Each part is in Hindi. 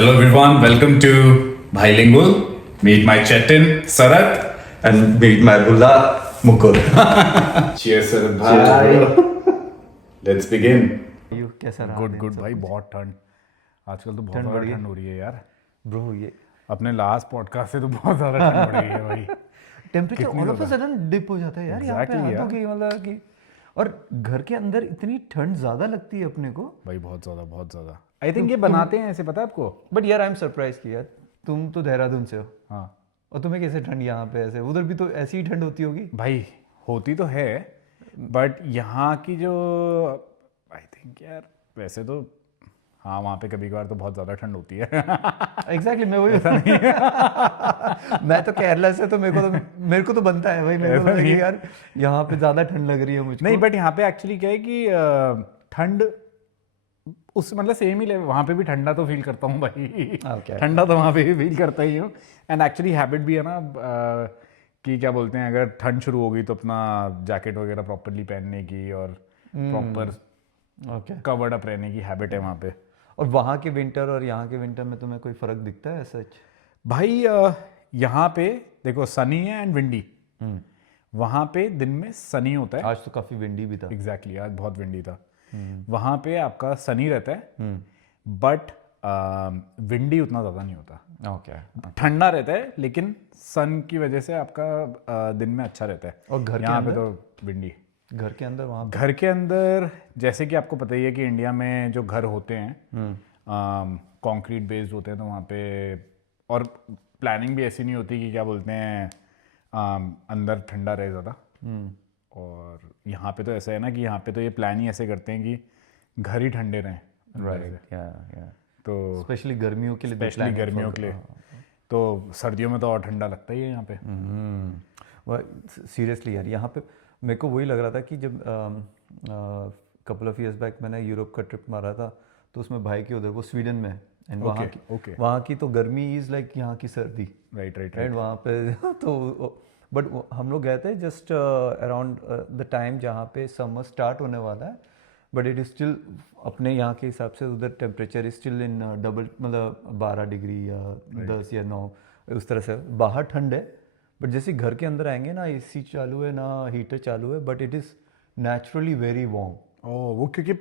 Hello everyone, welcome to Bilingual. Meet my Chetin, Sarat. And meet my Bulla Mukul. Cheers Sarat bhai. Let's begin. You कैसा रहा गुड दिन गुड सब? भाई बहुत ठंड आजकल तो बहुत ठंड ज़्यादा बढ़ी है? ठंड हो रही है यार। ब्रो ये अपने लास्ट पॉडकास्ट से तो बहुत ज़्यादा ठंड बढ़ रही है भाई। टेम्परेचर कितनी ऑल ऑफ अ ज़्यादा? सडन डिप हो जाता है यार यहाँ पे Exactly हाथों यार। की मतलब कि और घर के अंदर इतनी ठंड ज़्यादा लगती है अपने को। भाई बहुत ज़्यादा आई थिंक ये बनाते हैं ऐसे, पता है आपको? बट यार आई एम सरप्राइज कि यार तुम तो देहरादून से हो हाँ और तुम्हें कैसे ठंड यहाँ पे ऐसे, उधर भी तो ऐसी ही ठंड होती होगी। भाई होती तो है, बट यहाँ की जो आई थिंक यार वैसे तो हाँ वहाँ पे कभी कभार तो बहुत ज़्यादा ठंड होती है। एग्जैक्टली मैं वही मैं तो केरला से, तो मेरे को तो बनता है भाई, मेरे को लगता है कि यार यहाँ पे ज़्यादा ठंड लग रही है मुझको। नहीं बट यहाँ पे एक्चुअली क्या है कि ठंड उस मतलब सेम ही लेवल, वहाँ पे भी ठंडा तो फील करता हूँ भाई। Okay. ठंडा तो वहाँ पे भी फील करता ही हूँ। एंड एक्चुअली हैबिट भी है ना कि क्या बोलते हैं, अगर ठंड शुरू हो गई तो अपना जैकेट वगैरह प्रॉपरली पहनने की और प्रॉपर ओके। कवर्ड अप रहने की हैबिट है वहाँ पे। और वहाँ के विंटर और यहाँ के विंटर में तुम्हें कोई फर्क दिखता है सच? भाई यहाँ पे देखो सनी है एंड विंडी। वहाँ पे दिन में सनी होता है। आज तो काफ़ी विंडी भी था। एग्जैक्टली आज बहुत विंडी था। वहाँ पे आपका सनी रहता है बट विंडी उतना ज़्यादा नहीं होता। ओके। ठंडा रहता है लेकिन सन की वजह से आपका दिन में अच्छा रहता है। और घर के यहाँ पे अंदर? तो विंडी। घर के अंदर वहाँ घर के अंदर जैसे कि आपको पता ही है कि इंडिया में जो घर होते हैं कंक्रीट बेस्ड होते हैं, तो वहाँ पे और प्लानिंग भी ऐसी नहीं होती कि क्या बोलते हैं अंदर ठंडा रहे ज़्यादा। और यहाँ पे तो ऐसा है ना कि यहाँ पे तो ये प्लान ही ऐसे करते हैं कि घर ही ठंडे रहें। राइट या तो स्पेशली गर्मियों के लिए स्पेशली गर्मियों के लिए, तो सर्दियों में तो और ठंडा लगता ही है यहाँ पे। सीरियसली यार यहाँ पे मेरे को वही लग रहा था कि जब कपल ऑफ इयर्स बैक मैंने यूरोप का ट्रिप मारा था, तो उसमें भाई की उधर वो स्वीडन में है एंड Okay. वहाँ की तो गर्मी इज़ लाइक यहाँ की सर्दी। राइट राइट वहाँ पे तो बट हम लोग गए थे जस्ट अराउंड द टाइम जहाँ पे समर स्टार्ट होने वाला है, बट इट इज स्टिल अपने यहाँ के हिसाब से उधर temperature is still in double, मतलब 12 डिग्री या 10 या 9 उस तरह से। बाहर ठंड है बट जैसे घर के अंदर आएंगे ना एसी चालू है ना हीटर चालू है, but it is naturally very warm. ओ वो क्योंकि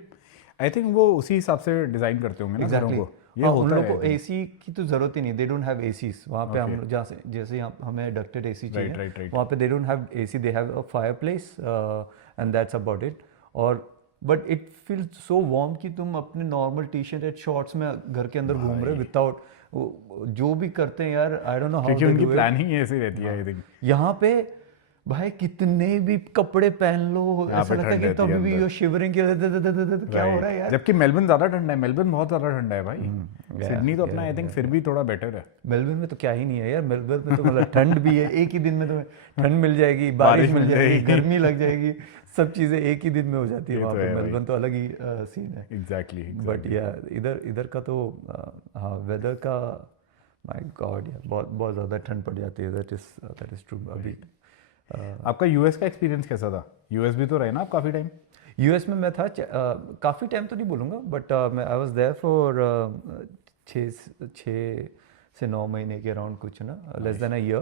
आई थिंक वो उसी हिसाब से डिज़ाइन करते होंगे ना घरों को। ये उन होता लोग है को एसी की तो जरूरत ही नहीं, दे डोंट हैव एसीज वहाँ पे। हम Okay. लोग जहाँ से जैसे यहाँ हमें डक्टेड एसी चाहिए, right. वहाँ पे they don't have AC, they have a fireplace and that's about it. और but it feel so warm कि तुम अपने normal T shirt and shorts में घर के अंदर घूम रहे हो विदाउट, जो भी करते हैं यार आई डोंट नो हाउ क्योंकि दे उनकी डू इट। प्लानिंग ऐसी रहती है आई थिंक। यहाँ पे भाई कितने भी कपड़े पहन लो यहाँ ऐसा पे लगता है ठंड कि रहती है तभी भी अंदर। यू शिवरिंग क्या हो रहा है यार। जबकि मेलबर्न ज़्यादा ठंडा है, मेलबर्न बहुत ज़्यादा ठंडा है भाई। सिडनी तो अपना आई थिंक फिर भी थोड़ा बेटर है। मेलबर्न में तो क्या ही नहीं है यार, मेलबर्न में तो मतलब ठंड भी है, एक ही दिन में तुम्हें ठंड मिल जाएगी, बारिश मिल जाएगी, गर्मी लग जाएगी, सब चीज़ें एक ही दिन में हो जाती है ये वहाँ तो पे। है भाई। मेलबर्न तो अलग ही सीन है। एग्जैक्टली बट यार इधर का तो हाँ वेदर का माय गॉड यार बहुत बहुत ज़्यादा ठंड पड़ जाती है। That is true. अभी आपका यूएस का एक्सपीरियंस कैसा था? यूएस भी तो रहे ना आप काफ़ी टाइम। यूएस में मैं था काफ़ी टाइम तो नहीं बोलूँगा, बट मैं आई वाज देयर फॉर 6 से 9 महीने के अराउंड कुछ ना, less than a year.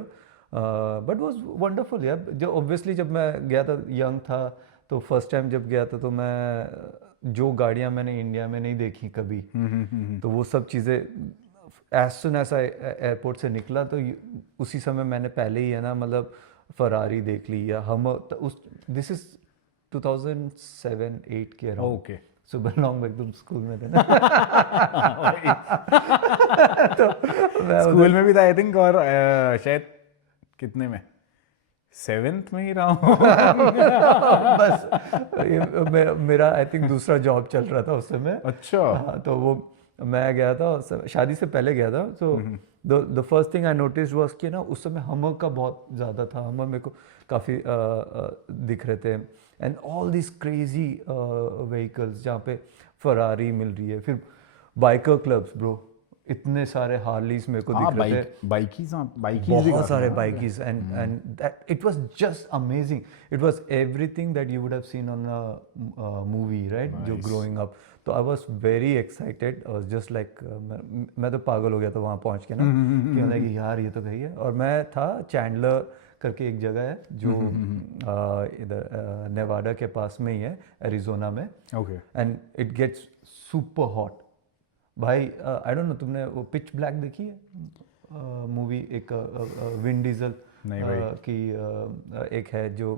But was wonderful यार। जो ऑब्वियसली जब मैं गया था यंग था, तो फर्स्ट टाइम जब गया था तो मैं जो गाड़ियाँ मैंने इंडिया में नहीं देखी कभी, तो वो सब चीज़ें एज सुन ऐसा एयरपोर्ट से निकला तो उसी समय मैंने पहले ही है ना मतलब फरारी देख ली या हम उस दिस इज 2007-8 के अराउंड। ओके सुबह लॉन्ग बैक तुम स्कूल में थे ना तो मैं स्कूल में भी था आई थिंक, और शायद कितने में 7th में ही रहा हूँ। बस मेरा आई थिंक दूसरा जॉब चल रहा था उस समय। अच्छा हाँ, तो वो मैं गया था शादी से पहले गया था, तो the first thing I notice was कि ना उस समय हमर का बहुत ज़्यादा था। हमर मेरे को काफ़ी दिख रहे थे and all this crazy vehicles जहाँ पे फरारी मिल रही है, फिर बाइकर क्लब्स ब्रो इतने सारे हार्लीज मेरे को हाँ दिख रहे थे, बाइकीज भी बहुत काफी सारे हैं। Bikies and that it was just amazing, it was everything that you would have seen on a movie right, जो ग्रोइंग अप। तो I was very excited, I was just like मैं तो पागल हो गया था वहाँ पहुँच के ना, कि मतलब कि यार ये तो कही है। और मैं था चैंडलर करके एक जगह है जो इधर नेवाडा के पास में ही है, एरिजोना में, okay and it gets super hot भाई। आई डोंट नो तुमने वो पिच ब्लैक देखी है मूवी, एक विन डीजल नहीं भाई। की एक है जो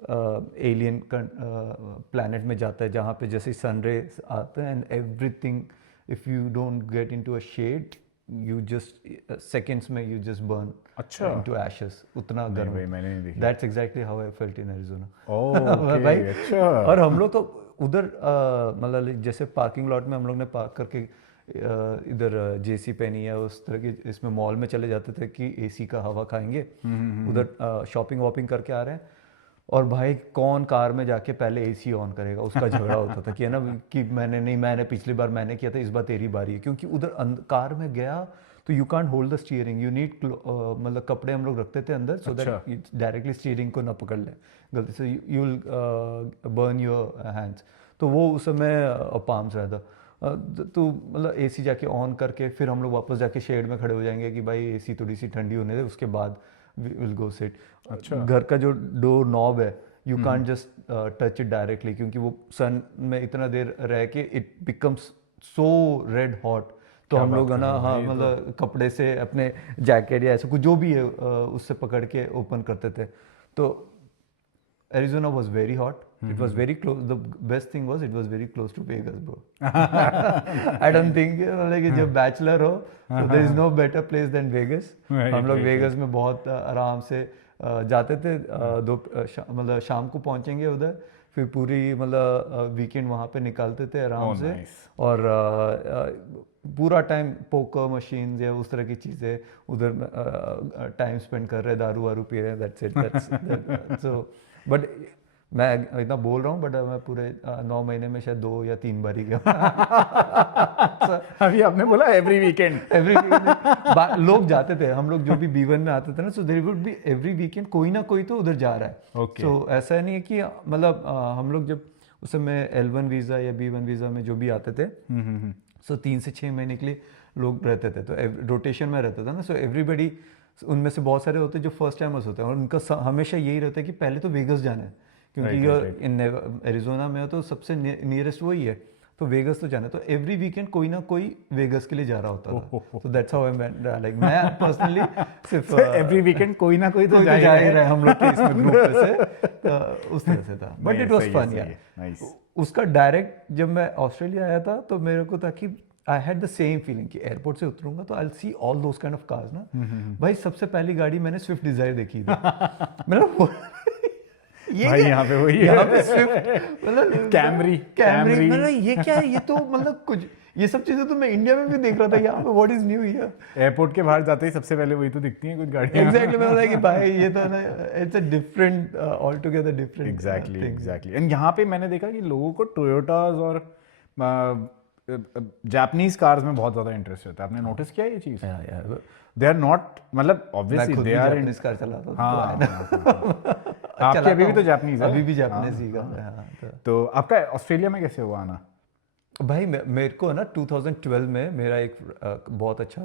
एलियन प्लैनेट में जाता है जहाँ पे जैसे सन रेज आते हैं and everything, if you don't get into a shade you just seconds में यू जस्ट बर्न अच्छा। इनटू एशेस, उतना नहीं गर्म। भाई मैंने नहीं देखी। That's exactly how I felt in Arizona. Okay भाई अच्छा। और हम लोग तो उधर मतलब जैसे पार्किंग लॉट में हम लोग ने पार्क करके इधर जेसी पेनी या उस तरह की इसमें मॉल में चले जाते थे कि एसी का हवा खाएंगे, उधर शॉपिंग वॉपिंग करके आ रहे हैं, और भाई कौन कार में जाके पहले एसी ऑन करेगा, उसका झगड़ा होता था कि है ना कि मैंने पिछली बार मैंने किया था, इस बार तेरी बारी है, क्योंकि उधर कार में गया तो you can't hold the steering, you need मतलब कपड़े हम लोग रखते थे अंदर सो दैट डायरेक्टली स्टीयरिंग को ना पकड़ ले गलती से, you will burn your hands. तो वो उस समय पाम्स रहा था। तो मतलब एसी जाके ऑन करके फिर हम लोग वापस जाके शेड में खड़े हो जाएंगे कि भाई एसी थोड़ी सी ठंडी होने दे, उसके बाद विल गो सिट। अच्छा। घर का जो डोर नॉब है you can't just touch it directly, क्योंकि वो सन में इतना देर रह के it becomes so red hot. तो हम लोग है ना हाँ मतलब कपड़े से अपने जैकेट या ऐसा कुछ जो भी है उससे पकड़ के ओपन करते थे। तो Arizona was very hot. It was very close. The best thing was it was very close to Vegas, bro. I don't think like जब bachelor हो so there is no better place than Vegas. हम लोग वेगस में बहुत आराम से जाते थे, मतलब शाम को पहुंचेंगे उधर, फिर पूरी मतलब वीकेंड वहाँ पे निकालते थे आराम से, और पूरा टाइम पोकर मशीन या उस तरह की चीज़ें उधर टाइम स्पेंड कर रहे, दारू वारू पी रहे, दैट्स इट। सो बट मैं इतना बोल रहा हूँ बट मैं पूरे 9 महीने में शायद 2 या 3 बार ही गया। अभी आपने बोला एवरी वीकेंड। एवरी वीकेंड लोग जाते थे, हम लोग जो भी B1 में आते थे ना, so there would be every weekend कोई ना कोई तो उधर जा रहा है। सो ऐसा नहीं है कि मतलब हम लोग जब उस समय L1 वीज़ा या B1 वीज़ा में जो भी आते थे, सो 3 से 6 महीने के लिए लोग रहते थे, तो रोटेशन में रहता था ना। सो एवरीबडी, उनमें से बहुत सारे होते हैं जो फर्स्ट टाइमर्स होते हैं, और उनका हमेशा यही रहता है कि पहले तो वेगस जाना है, क्योंकि इन एरिजोना में हो तो सबसे नियरेस्ट वही है, तो वेगस तो जाना है। तो एवरी वीकेंड कोई ना कोई वेगस के लिए जा रहा होता था। तो that's how I meant, like मैं पर्सनली सिर्फ एवरी वीकेंड कोई ना कोई तो जा ही रहा है हम लोग के इसमें ग्रुप में से, तो उस तरह से था। बट इट वाज फन यार। उसका डायरेक्ट जब मैं ऑस्ट्रेलिया आया था तो मेरे को था कि I had the same feeling कि एयरपोर्ट से उतरूंगा तो I see all those kind of cars ना। भाई सबसे पहली गाड़ी मैंने स्विफ्ट डिजायर देखी थी। मतलब भाई यहाँ पे वही यहाँ पे स्विफ्ट मतलब कैमरी मतलब ये क्या है, ये तो मतलब कुछ ये सब चीजें तो मैं इंडिया में भी देख रहा था, यहाँ पे what is new here. Airport के बाहर जाते ही सबसे पहले वही तो दिखती हैं कुछ गाड़ियाँ। एग्जैक्टली, मैं बोला कि भाई ये तो ना it's a different all together different. Exactly and यहाँ पे मैंने देखा कि लोगों को टोयोटाज और जापानीज कार्स में बहुत ज्यादा इंटरेस्ट रहता है। आपने नोटिस किया ये चीज? दे आर नॉट, मतलब obviously they are Japanese car चलाता हूं। हाँ आपके अभी भी तो जापानीज है? अभी भी जापानीज ही कार है। तो आपका ऑस्ट्रेलिया में कैसे हुआ आना? भाई मेरे को ना 2012 में मेरा एक बहुत अच्छा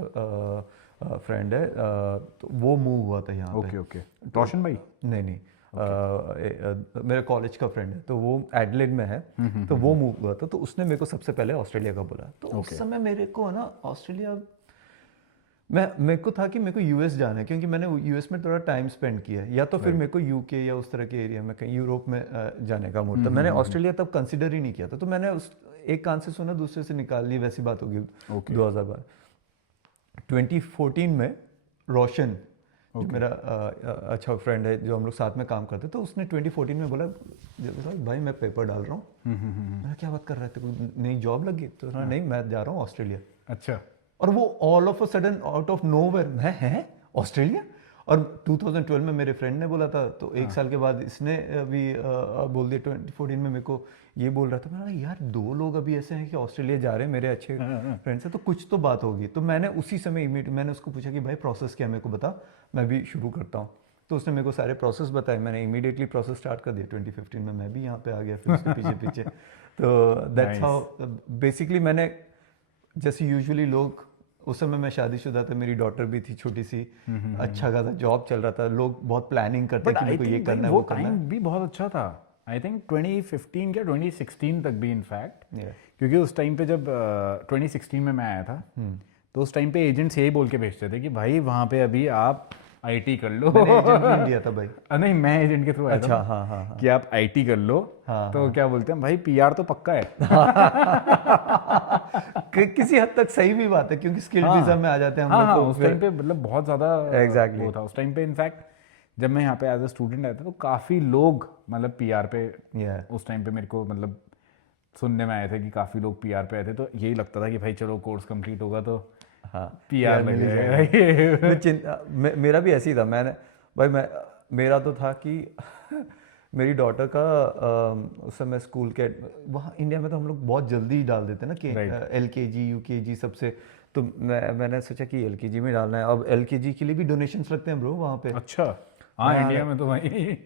फ्रेंड है, तो वो मूव हुआ था यहाँ पे। ओके रोशन भाई? नहीं मेरे कॉलेज का फ्रेंड है, तो वो एडलेड में है, तो वो मूव हुआ था, तो उसने मेरे को सबसे पहले ऑस्ट्रेलिया का बोला। तो उस समय मेरे को ना ऑस्ट्रेलिया मेरे को था कि मेरे को यूएस जाना है, क्योंकि मैंने यूएस में थोड़ा टाइम स्पेंड किया है, या तो फिर मेरे को यूके या उस तरह के एरिया में कहीं यूरोप में जाने का मूड था। मैंने ऑस्ट्रेलिया तब कंसिडर ही नहीं किया था, तो मैंने उस एक कान से सुना दूसरे से निकाल ली, वैसी बात होगी। 2012 2014 में रोशन जो मेरा अच्छा फ्रेंड है, जो हम लोग साथ में काम करते, तो उसने 2014 में बोला भाई मैं पेपर डाल रहा हूँ। मैं क्या बात कर रहे थे, कोई नई जॉब लगी? तो नहीं मैं जा रहा हूँ ऑस्ट्रेलिया। अच्छा। और वो all of a sudden out of nowhere, मैं है ऑस्ट्रेलिया, और 2012 में मेरे फ्रेंड ने बोला था, तो एक साल के बाद इसने अभी बोल दिया 2014 में मेरे को ये बोल रहा था। मैंने कहा यार 2 लोग अभी ऐसे हैं कि ऑस्ट्रेलिया जा रहे हैं, मेरे अच्छे फ्रेंड्स हैं, तो कुछ तो बात होगी। तो मैंने उसी समय मैंने उसको पूछा कि भाई प्रोसेस क्या, मेरे को बता, मैं भी शुरू करता हूँ। तो उसने मेरे को सारे प्रोसेस बताए, मैंने इमीडिएटली प्रोसेस स्टार्ट कर दिया। 2015 में मैं भी यहाँ पे आ गया फिर उसके पीछे पीछे। तो दैट्स हाउ बेसिकली मैंने, जैसे यूजुअली लोग, उस समय मैं शादीशुदा था, मेरी डॉटर भी थी छोटी सी, अच्छा खासा जॉब चल रहा था, लोग बहुत प्लानिंग करते हैं कि मेरे को ये करना है, वो करना है। टाइम भी बहुत अच्छा था, आई थिंक 2015 या 2016 तक भी इनफैक्ट, Yeah. क्योंकि उस टाइम पे जब 2016 में मैं आया था तो उस टाइम पे एजेंट्स यही बोल के भेजते थे कि भाई वहाँ पे अभी आप आईटी कर लो। मैंने एजेंट नहीं दिया था भाई। नहीं, मैं एजेंट के थ्रू आया अच्छा, था। हाँ। कि आप आईटी कर लो। तो क्या बोलते हैं भाई, पीआर तो पक्का है। किसी हद तक सही भी बात है, क्योंकि स्किल्ड वीजा में आ जाते हैं हम लोग। हाँ, तो उस टाइम पे मतलब बहुत ज़्यादा Exactly. वो था उस टाइम पे। इनफैक्ट जब मैं यहाँ पे एज अ स्टूडेंट आया था तो काफ़ी लोग मतलब पीआर पे उस टाइम पे मेरे को मतलब सुनने में आए थे कि काफ़ी लोग पीआर पे आए थे। तो यही लगता था कि भाई चलो कोर्स कंप्लीट होगा तो पीआर मिल जाएगा। मेरा भी ऐसे ही था। मेरा तो था कि मेरी डॉटर का उस समय स्कूल के, वहाँ इंडिया में तो हम लोग बहुत जल्दी डाल देते हैं ना कि LKG UKG सबसे। तो मैंने सोचा कि LKG में डालना है। अब LKG के लिए भी डोनेशंस लगते हैं ब्रो वहाँ पे। अच्छा, हाँ, इंडिया में तो भाई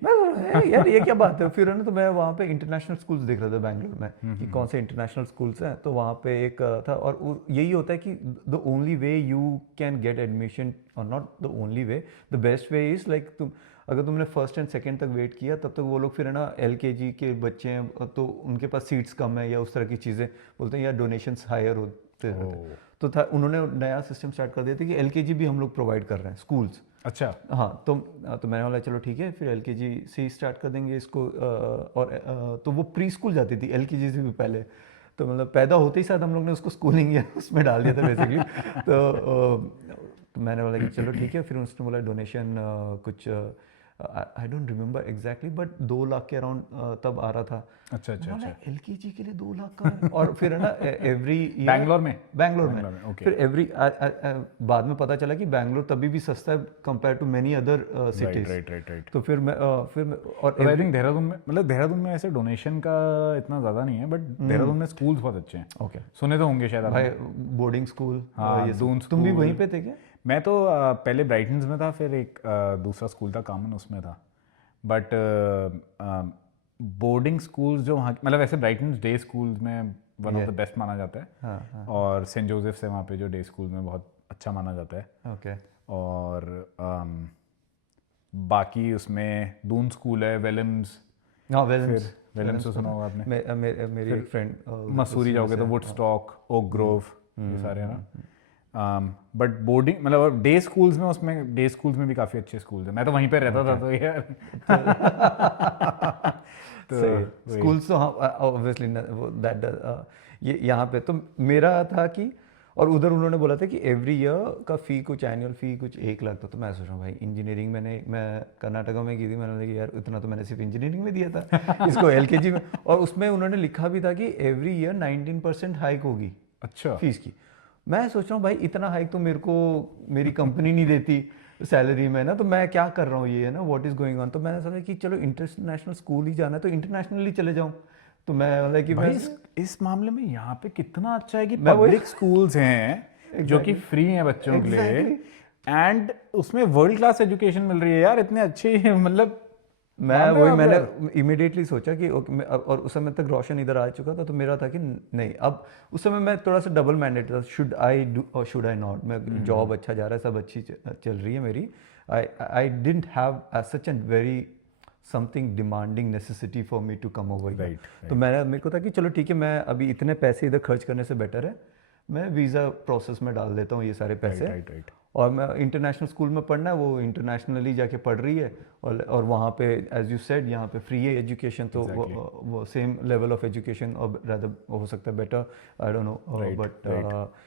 यार ये क्या बात है। फिर है ना, तो मैं वहाँ पे इंटरनेशनल स्कूल्स देख रहा था बैंगलोर में कि कौन से इंटरनेशनल स्कूल्स हैं। तो वहाँ पे एक था, और यही होता है कि the only way you can get admission, और not the only way, the best way is like, अगर तुमने फर्स्ट एंड सेकंड तक वेट किया, तब तक वो लोग फिर है ना LKG के बच्चे हैं तो उनके पास सीट्स कम है या उस तरह की चीज़ें बोलते हैं, या डोनेशंस हायर होते रहते। तो था, उन्होंने नया सिस्टम स्टार्ट कर दिया था कि LKG भी हम लोग प्रोवाइड कर रहे हैं स्कूल्स। अच्छा, हाँ, तो मैंने बोला चलो ठीक है, फिर LKG से ही स्टार्ट कर देंगे इसको। और तो वो प्री स्कूल जाती थी LKG से भी पहले। तो मतलब पैदा होते ही साथ हम लोग ने उसको स्कूलिंग या उसमें डाल दिया था बेसिकली। तो मैंने बोला कि चलो ठीक है। फिर उसने बोला डोनेशन कुछ I don't remember exactly, but 2 lakh के अराउंड तब आ रहा था। अच्छा। LKG के लिए 2 लाख का। और फिर है ना एवरी बैंगलोर में okay. फिर एवरी बाद में पता चला कि बैंगलोर तभी भी सस्ता है compare to many other cities. Right. तो फिर मैं और आई थिंक देहरादून में ऐसे डोनेशन का इतना ज़्यादा नहीं है, बट देहरादून में स्कूल्स बहुत अच्छे हैं। ओके, सुने तो होंगे शायद भाई बोर्डिंग स्कूल। हाँ, दून तुम भी स्कूल। वहीं पे थे क्या? मैं तो पहले ब्राइटन्स में था, फिर एक दूसरा स्कूल था कामन, उसमें था। बट बोर्डिंग स्कूल्स जो वहाँ, मतलब ऐसे ब्राइटन्स डे स्कूल्स में वन ऑफ द बेस्ट माना जाता है। हाँ। और सेंट जोसेफ है वहाँ पे जो डे स्कूल में बहुत अच्छा माना जाता है। ओके। और बाकी उसमें दून स्कूल है, वेलिम्स। हाँ, वेलिम्स तो सुना होगा आपने। मेरी एक फ्रेंड मसूरी जाओगे तो वुडस्टॉक, ओक ग्रोव, ये सारे हैं ना। बट बोर्डिंग मतलब डे स्कूल्स में, उसमें डे स्कूल्स में भी काफ़ी अच्छे स्कूल्स हैं। मैं तो वहीं पे रहता था तो यार तो स्कूल्स तो हाँ ऑब्वियसली दैट ये यहाँ पे तो मेरा था कि, और उधर उन्होंने बोला था कि एवरी ईयर का फ़ी कुछ एनुअल फ़ी कुछ 1 लाख था। तो मैं सोच रहा हूँ भाई इंजीनियरिंग मैं कर्नाटका में की थी, मैंने बोला कि यार इतना तो मैंने सिर्फ इंजीनियरिंग में दिया था इसको LKG में। और उसमें उन्होंने लिखा भी था कि एवरी ईयर 19% हाइक होगी अच्छा फीस की। मैं सोच रहा हूँ भाई इतना हाइक तो मेरे को मेरी कंपनी नहीं देती सैलरी में ना, तो मैं क्या कर रहा हूँ ये है ना, व्हाट इज़ गोइंग ऑन। तो मैंने सोचा कि चलो इंटरनेशनल स्कूल ही जाना है तो इंटरनेशनली चले जाऊँ। तो मैं मतलब कि भाई इस मामले में यहाँ पे कितना अच्छा है कि पब्लिक स्कूल्स हैं जो कि फ्री हैं बच्चों के लिए, एंड उसमें वर्ल्ड क्लास एजुकेशन मिल रही है यार, इतने अच्छे मतलब। मैंने इमीडिएटली सोचा कि और उस समय तक रोशन इधर आ चुका था, तो मेरा था कि नहीं, अब उस समय मैं थोड़ा सा डबल मैंडेट था, शुड आई डू और शुड आई नॉट। मैं जॉब अच्छा जा रहा है, सब अच्छी चल रही है मेरी। I didn't have as such and very something demanding necessity for me to come over. तो मेरे को था कि चलो ठीक है, मैं अभी इतने पैसे इधर खर्च करने से बेटर है मैं वीज़ा प्रोसेस में डाल देता हूँ ये सारे पैसे। और मैं इंटरनेशनल स्कूल में पढ़ना है, वो इंटरनेशनली जाके पढ़ रही है। और वहाँ पे एज यू सेड यहाँ पे फ्री है एजुकेशन, तो वो सेम लेवल ऑफ एजुकेशन और rather हो सकता है better, I don't know, but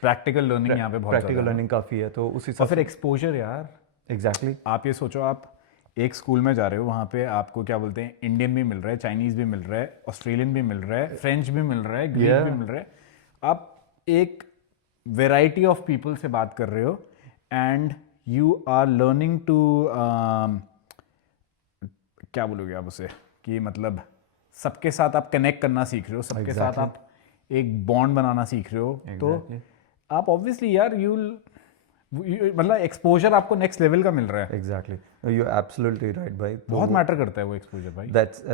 practical learning यहाँ पे बहुत प्रैक्टिकल लर्निंग काफ़ी है। तो उसी और फिर एक्सपोजर यार। एग्जैक्टली आप ये सोचो, आप एक स्कूल में जा रहे हो, वहाँ पे आपको क्या बोलते हैं, इंडियन भी मिल रहा है, चाइनीज़ भी मिल रहा है, ऑस्ट्रेलियन भी मिल रहा है, फ्रेंच भी मिल रहा है, ग्रीक भी मिल रहा है। आप एक वेराइटी ऑफ पीपल से बात कर रहे हो, and you are learning to क्या बोलोगे आप उसे कि मतलब सबके साथ आप कनेक्ट करना सीख रहे हो, सबके साथ आप एक बॉन्ड बनाना सीख रहे हो, तो आप ऑब्वियसली यार मतलब एक्सपोजर आपको नेक्स्ट लेवल का मिल रहा है। एग्जैक्टली, यू एब्सोल्युटली राइट भाई, बहुत मैटर करता है वो एक्सपोजर भाई। That's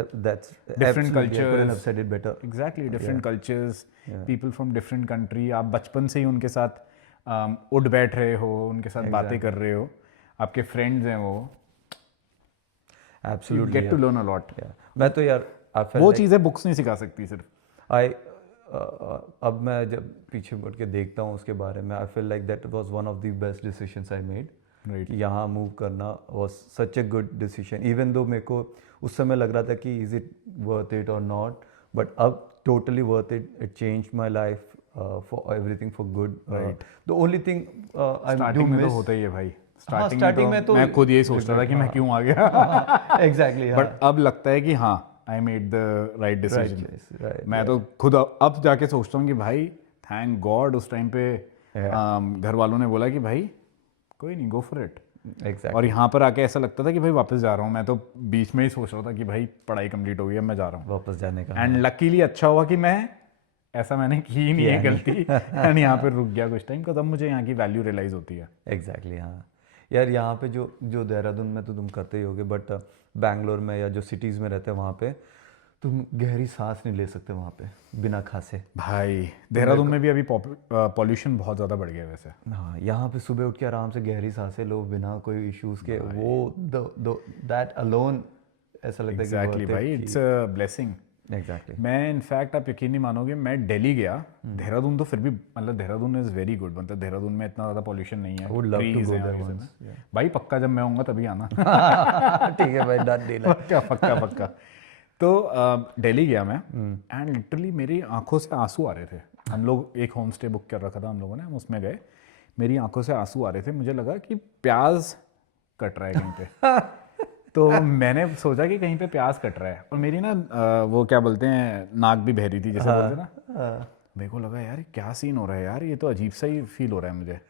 different cultures, said it better, exactly, different cultures, people from different country, आप बचपन से ही उनके साथ उठ बैठ रहे हो, उनके साथ बातें कर रहे हो, आपके फ्रेंड्स हैं वो, absolutely get to learn a lot. मैं तो यार वो चीज़ें बुक्स नहीं सिखा सकती सिर्फ। अब मैं जब पीछे मुड़ के देखता हूँ उसके बारे में, I feel like that was one of the best decisions I made. Right. कि यहाँ मूव करना was such a good decision, even though मेरे को उस समय लग रहा था कि इज इट वर्थ इट और नॉट, बट अब totally worth it, it change my life for everything for good. The only thing starting में तो होता ही है भाई, स्टार्टिंग में तो मैं खुद यही सोचता था कि मैं क्यों आ गया। एग्जैक्टली, बट अब लगता है कि हाँ, I made the right decision. मैं तो खुद अब जाके सोचता हूँ कि भाई थैंक गॉड उस टाइम पे घर वालों ने बोला कि भाई कोई नहीं, गो फॉर इट। एग्जैक्टली, और यहाँ पर आके ऐसा लगता था कि भाई वापस जा रहा हूँ। मैं तो बीच में ही सोच रहा था कि भाई पढ़ाई कंप्लीट हो गई है, मैं जा रहा हूँ वापस जाने का। एंड लकीली अच्छा हुआ कि मैंने की ही नहीं है गलती एंड यहाँ पे रुक गया कुछ टाइम का, तब मुझे यहाँ की वैल्यू रियलाइज होती है। एग्जैक्टली, हाँ यार, यहाँ पे जो देहरादून में तो तुम करते ही होगे, बट बैंगलोर में या जो सिटीज़ में रहते हैं वहाँ पे तुम गहरी सांस नहीं ले सकते वहाँ पे बिना खांसे। भाई देहरादून में भी अभी पॉल्यूशन बहुत ज़्यादा बढ़ गया है वैसे। हाँ, यहाँ पे सुबह उठ के आराम से गहरी सांसें लो बिना कोई इश्यूज के, वो दैट अलोन ऐसा लगता है कि एग्जैक्टली भाई, इट्स अ ब्लेसिंग। एग्जैक्टली, मैं इनफैक्ट आप यकीन नहीं मानोगे, मैं दिल्ली गया, देहरादून तो फिर भी मतलब देहरादून इज़ वेरी गुड, मतलब देहरादून में इतना ज़्यादा पॉल्यूशन नहीं है। वुड लव टू trees गो हैं देयर और ये सब वंस। है। भाई पक्का जब मैं आऊँगा तभी आना। ठीक है भाई, डन डील है। पक्का पक्का पक्का। तो दिल्ली गया मैं एंड लिटरली मेरी आंखों से आंसू आ रहे थे। हम लोग एक होम स्टे बुक कर रखा था हम लोगों ने, हम उसमें गए, मेरी आंखों से आंसू आ रहे थे, मुझे लगा कि प्याज कट रहा है कहीं पे। तो मैंने सोचा कि कहीं पे प्याज कट रहा है, और मेरी ना वो क्या बोलते हैं, नाक भी बह रही थी जैसे बोलते हैं ना। मेरे को लगा यार क्या सीन हो रहा है यार, ये तो अजीब सा ही फील हो रहा है मुझे।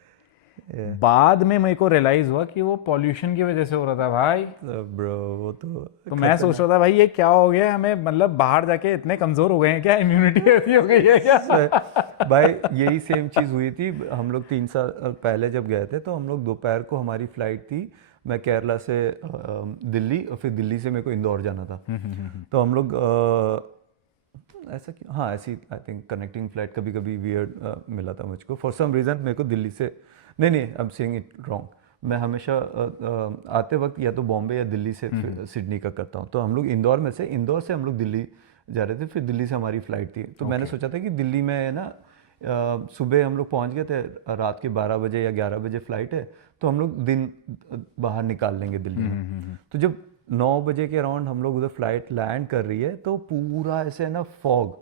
बाद में मेरे को रियलाइज हुआ कि वो पॉल्यूशन की वजह से हो रहा था भाई। ब्रो वो तो मैं सोच रहा था भाई ये क्या हो गया, हमें मतलब बाहर जाके इतने कमजोर हो गए हैं क्या, इम्यूनिटी ऐसी हो गई है क्या? भाई यही सेम चीज़ हुई थी। हम लोग 3 साल पहले जब गए थे, तो हम लोग दोपहर को हमारी फ्लाइट थी, मैं केरला से दिल्ली, और फिर दिल्ली से मेरे को इंदौर जाना था। तो हम लोग ऐसा क्यों, हाँ ऐसी आई थिंक कनेक्टिंग फ्लाइट कभी कभी वियर्ड मिला था मुझको फॉर सम रीज़न। मेरे को दिल्ली से नहीं, I am saying it wrong, मैं हमेशा आते वक्त या तो बॉम्बे या दिल्ली से सिडनी का करता हूँ। तो हम लोग इंदौर से हम लोग दिल्ली जा रहे थे, फिर दिल्ली से हमारी फ़्लाइट थी। तो मैंने सोचा था कि दिल्ली में ना सुबह हम लोग पहुँच गए थे, रात के 12 बजे या 11 बजे फ़्लाइट है, तो हम लोग दिन बाहर निकाल लेंगे दिल्ली में। तो जब 9 बजे के अराउंड हम लोग उधर फ्लाइट लैंड कर रही है, तो पूरा ऐसे ना फॉग,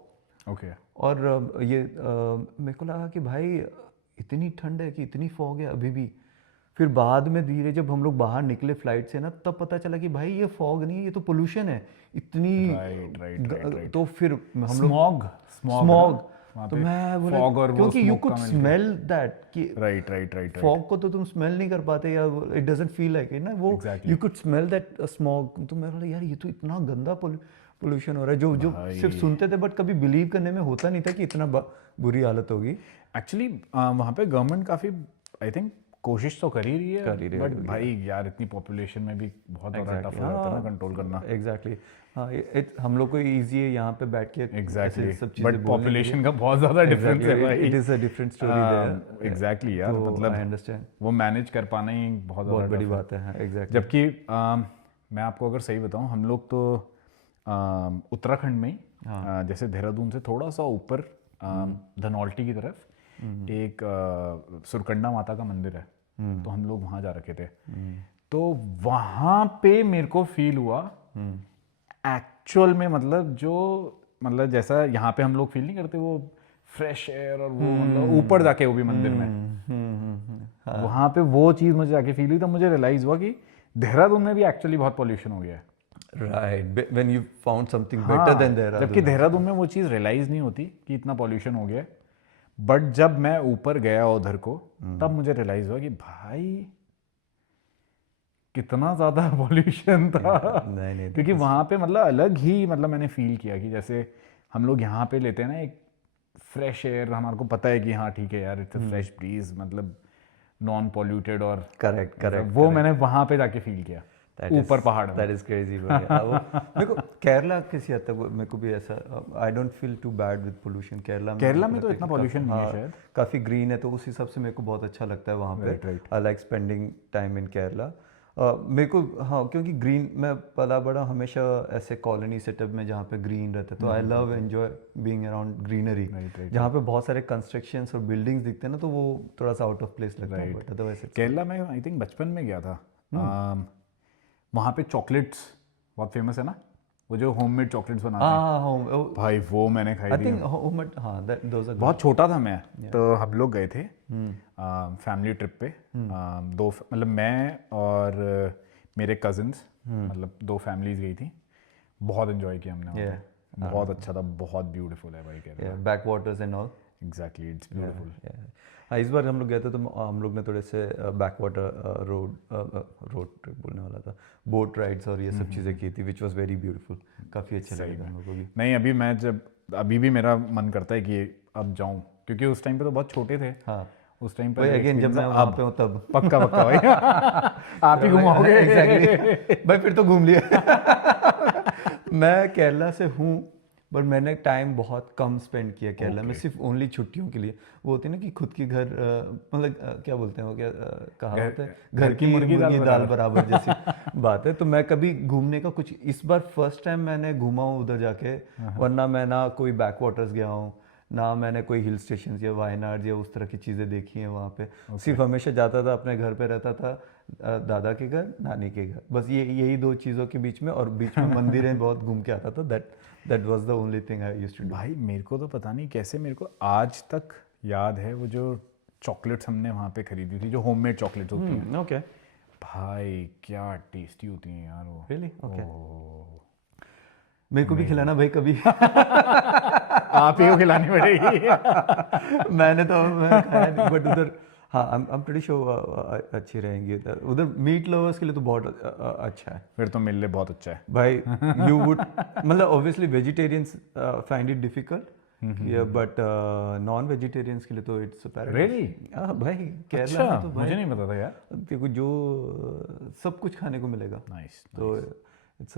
ओके। और ये मेरे को लगा कि भाई इतनी ठंड है कि इतनी फॉग है अभी भी। फिर बाद में धीरे जब हम लोग बाहर निकले फ्लाइट से ना, तब पता चला कि भाई ये फॉग नहीं है, ये तो पोल्यूशन है इतनी। राइट। तो फिर हम लोग स्मॉग, तो मैं बोला fog और वो क्योंकि यू smoke कुड का मिलके। स्मेल दैट कि राइट। फॉग को तो तुम स्मेल नहीं कर पाते, या it doesn't feel like it ना, वो Exactly. You could smell that smog. तो मैं बोला यार ये तो इतना गंदा पोल्यूशन हो रहा है, जो सिर्फ सुनते थे बट कभी बिलीव करने में होता नहीं था कि इतना बुरी हालत होगी। एक्चुअली वहाँ पे गवर्नमेंट काफ़ी आई थिंक कोशिश तो कर ही रही है, बट भाई यार इतनी पॉपुलेशन में भी बहुत ज़्यादा टफ हो जाता है ना कंट्रोल करना। एग्जैक्टली, हाँ हम लोग को इजी है यहाँ पे बैठ के एग्जैक्टली, सब चीजें बट पॉपुलेशन का बहुत ज़्यादा डिफरेंस है भाई। It is a different story there. Exactly यार, मतलब आई अंडरस्टैंड, वो मैनेज कर पाना ही बहुत बड़ी बात है। एग्जैक्टली, जबकि मैं आपको अगर सही बताऊं, हम लोग तो उत्तराखंड में ही जैसे देहरादून से थोड़ा सा ऊपर धनौल्टी की तरफ एक सुरकंडा माता का मंदिर है, तो हम लोग वहाँ जा रखे थे। तो वहाँ पे मेरे को फील हुआ एक्चुअल में, मतलब जैसा यहाँ पे हम लोग फील नहीं करते वो फ्रेश एयर, और वो मतलब ऊपर जाके वो भी मंदिर में, वहाँ पे वो चीज़ मुझे जाके फील हुई। तो मुझे रियलाइज हुआ कि देहरादून में भी एक्चुअली बहुत पॉल्यूशन हो गया है। Right, when you found something better than Dehradun. जबकि देहरादून में वो चीज़ रियलाइज नहीं होती कि इतना पॉल्यूशन हो गया है, बट जब मैं ऊपर गया उधर को, तब मुझे रियलाइज हुआ कि भाई कितना ज़्यादा पॉल्यूशन था। नहीं नहीं क्योंकि वहाँ पे मतलब अलग ही मतलब मैंने फील किया कि जैसे हम लोग यहाँ पे लेते हैं ना एक फ्रेश एयर, हमारे को पता है कि हाँ ठीक है यार, इट्स अ फ्रेश ब्रीज, मतलब नॉन पॉल्यूटेड, और करेक्ट करेक्ट वो मैंने वहाँ पे जाके फील किया ऊपर पहाड़ में। That is crazy. वो मेरे को केरला किसी हद तक मेरे को भी ऐसा, I don't feel too bad with pollution. Kerala में तो इतना pollution नहीं है शायद। काफ़ी ग्रीन है, तो उस हिसाब से मेरे को बहुत अच्छा लगता है वहाँ पे। I like spending time in Kerala. मेरे को हाँ, क्योंकि ग्रीन, मैं पला बड़ा हमेशा ऐसे कॉलोनी सेटअप में जहाँ पे ग्रीन रहता है, तो I love enjoy being around greenery. जहाँ पे बहुत सारे कंस्ट्रक्शंस और बिल्डिंग्स दिखते हैं ना, तो वो थोड़ा सा आउट ऑफ प्लेस लगता है। बट अदरवाइज केरला में आई थिंक बचपन में गया था। वहाँ पे चॉकलेट्स बहुत फेमस है ना, वो जो होममेड चॉकलेट्स बनाते हैं भाई, वो मैंने खाई आई थी। थिंक हाँ, दोस आर बहुत छोटा था मैं, तो हम लोग गए थे फैमिली ट्रिप पे। दो मतलब मैं और मेरे कजिन्स, मतलब 2 फैमिलीज गई थी। बहुत एंजॉय किया हमने वहाँ पे। बहुत अच्छा था, बहुत ब्यूटीफुल है भाई Kerala. Back waters and all. Exactly, it's beautiful. हाँ, इस बार हम लोग गए थे, तो हम लोग ने थोड़े से बैक वाटर रोड ट्रिप बोलने वाला था, बोट राइड्स और ये सब चीज़ें की थी, विच वॉज वेरी ब्यूटीफुल। काफ़ी अच्छे लगे थे हम लोग को भी। नहीं, अभी भी मेरा मन करता है कि अब जाऊं, क्योंकि उस टाइम पे तो बहुत छोटे थे। हाँ, उस टाइम पे भाई अगेन जब मैं वहाँ पे हूँ तब पक्का भाई आप ही घुमाओगे। एग्जैक्टली भाई, फिर तो घूम लिया। मैं केरला से हूँ, बट मैंने टाइम बहुत कम स्पेंड किया केरला में, सिर्फ ओनली छुट्टियों के लिए। वो होती है ना कि खुद की घर, मतलब क्या बोलते हैं वो, क्या कहा होता है, घर की मुर्गी दाल बराबर जैसी बात है। तो मैं कभी घूमने का कुछ, इस बार फर्स्ट टाइम मैंने घूमा हूँ उधर जाके, वरना मैं ना कोई बैक वाटर्स गया हूँ, ना मैंने कोई हिल स्टेशन या वायनाड या उस तरह की चीज़ें देखी हैं वहाँ पे। सिर्फ हमेशा जाता था अपने घर पे, रहता था दादा के घर, नानी के घर, बस यही 2 चीज़ों के बीच में, और बीच में मंदिरें बहुत घूम के आता था। That was the only thing I used to do. भाई मेरे को तो पता नहीं कैसे, मेरे को आज तक याद है वो जो चॉकलेट्स हमने वहाँ पे खरीदी थी, जो होममेड चॉकलेट्स होती हैं। ओके, भाई क्या टेस्टी होती हैं यार वो। रियली? ओके, मेरे को भी खिलाना भाई कभी। आप ही को खिलानी पड़ेगी। मैंने तो खाया नहीं, बट उधर हाँ, आई एम प्रीटी श्योर अच्छी रहेंगी उधर। मीट लवर्स के लिए तो बहुत अच्छा है। फिर तो मेरे लिए बहुत अच्छा है भाई। यू वुड, मतलब obviously vegetarians find it difficult, but non vegetarians के लिए तो इट्स पैराडाइज। रियली? भाई केरला में तो भाई मुझे नहीं पता था यार। देखो, जो सब कुछ खाने को मिलेगा। नाइस। तो इट्स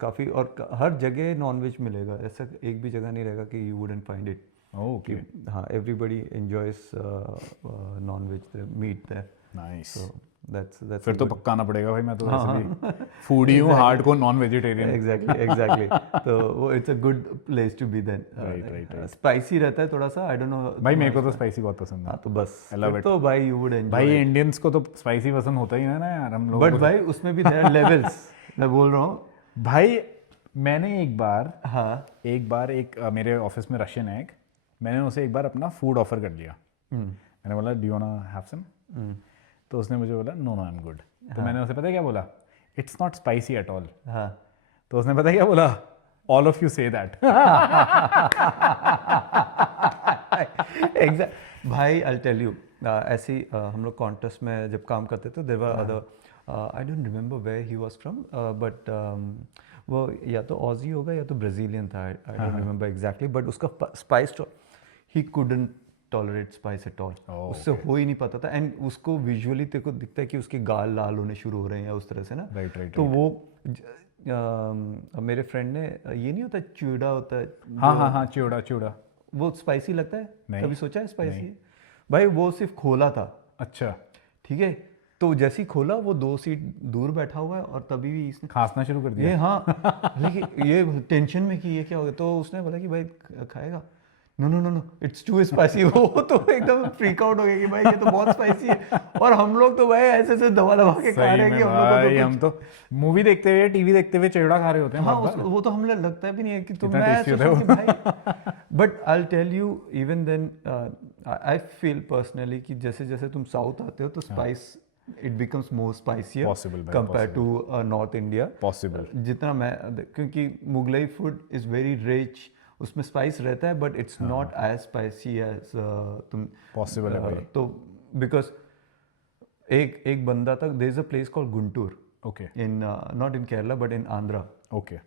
काफ़ी, और हर जगह नॉन वेज मिलेगा, ऐसा एक भी जगह नहीं रहेगा कि you wouldn't find it. Okay. हाँ, everybody enjoys non veg meat there. Nice. That's फिर तो पक्का आना पड़ेगा भाई, मैं तो वैसे भी फूडी हूँ, हार्ड को नॉन वेजिटेरियन। एग्जैक्टली। तो वो it's a good place to be then. Right. Spicy रहता है थोड़ा सा, आई डोंट नो भाई मेरे को तो स्पाइसी बहुत पसंद है। हाँ, तो बस तो भाई यू वुड एंजॉय। भाई इंडियंस को तो स्पाइसी पसंद होता ही है ना यार, हम लोग। बट भाई उसमें भी देयर लेवल्स। मैं बोल रहा हूँ भाई, मैंने एक बार हाँ, एक मेरे ऑफिस में रशियन है, मैंने उसे एक बार अपना फूड ऑफर कर लिया। मैंने बोला do you wanna have some, तो उसने मुझे बोला नो आई एम गुड। तो मैंने उसे पता क्या बोला, it's not spicy at all. हाँ, तो उसने पता क्या बोला, all of you say that. Exact भाई, आई टेल यू, ऐसी हम लोग कॉन्टेस्ट में जब काम करते थे, there were other, I don't remember where he was from, but वो या तो ऑजी होगा या तो ब्राज़ीलियन था, I don't remember exactly, but उसका spice, he couldn't tolerate spice at all. उससे हो ही नहीं पाता था, एंड उसको विजुअली तेरे को दिखता है कि उसके गाल लाल होने शुरू हो रहे हैं या उस तरह से ना। राइट। तो वो मेरे फ्रेंड ने, ये नहीं होता चिवड़ा होता है, हाँ चिवड़ा, वो स्पाइसी लगता है? नहीं। कभी सोचा है स्पाइसी है? भाई वो सिर्फ खोला था, अच्छा, ठीक है, तो जैसे ही खोला, वो 2 सीट दूर बैठा हुआ है, और तभी भी इसने खांसना शुरू कर दिया। ये हाँ, लेकिन ये टेंशन में कि ये क्या हो गया, तो उसने बोला कि भाई खाएगा, नो इट्स टू स्पाइसी। वो तो एकदम फ्रीक आउट हो गया कि भाई ये तो बहुत स्पाइसी है, और हम लोग तो भाई ऐसे दबा के खा रहे हैं कि हम तो मूवी देखते हुए, टीवी देखते हुए चिवड़ा खा रहे होते हैं। हाँ, वो तो हमें लगता भी नहीं है कि तुम, मैं सोचता हूँ कि भाई, but I will tell you even then, I feel personally कि जैसे जैसे तुम साउथ आते हो, तो spice it becomes more spicier compare to north India. Possible, जितना मैं, क्योंकि Mughlai food is very rich, उसमें स्पाइस रहता है, but it's not as spicy as तुम। पॉसिबल है भाई। तो बिकॉज एक बंदा था, there is a place called Guntur, Okay. in not in Kerala but in Andhra. Okay.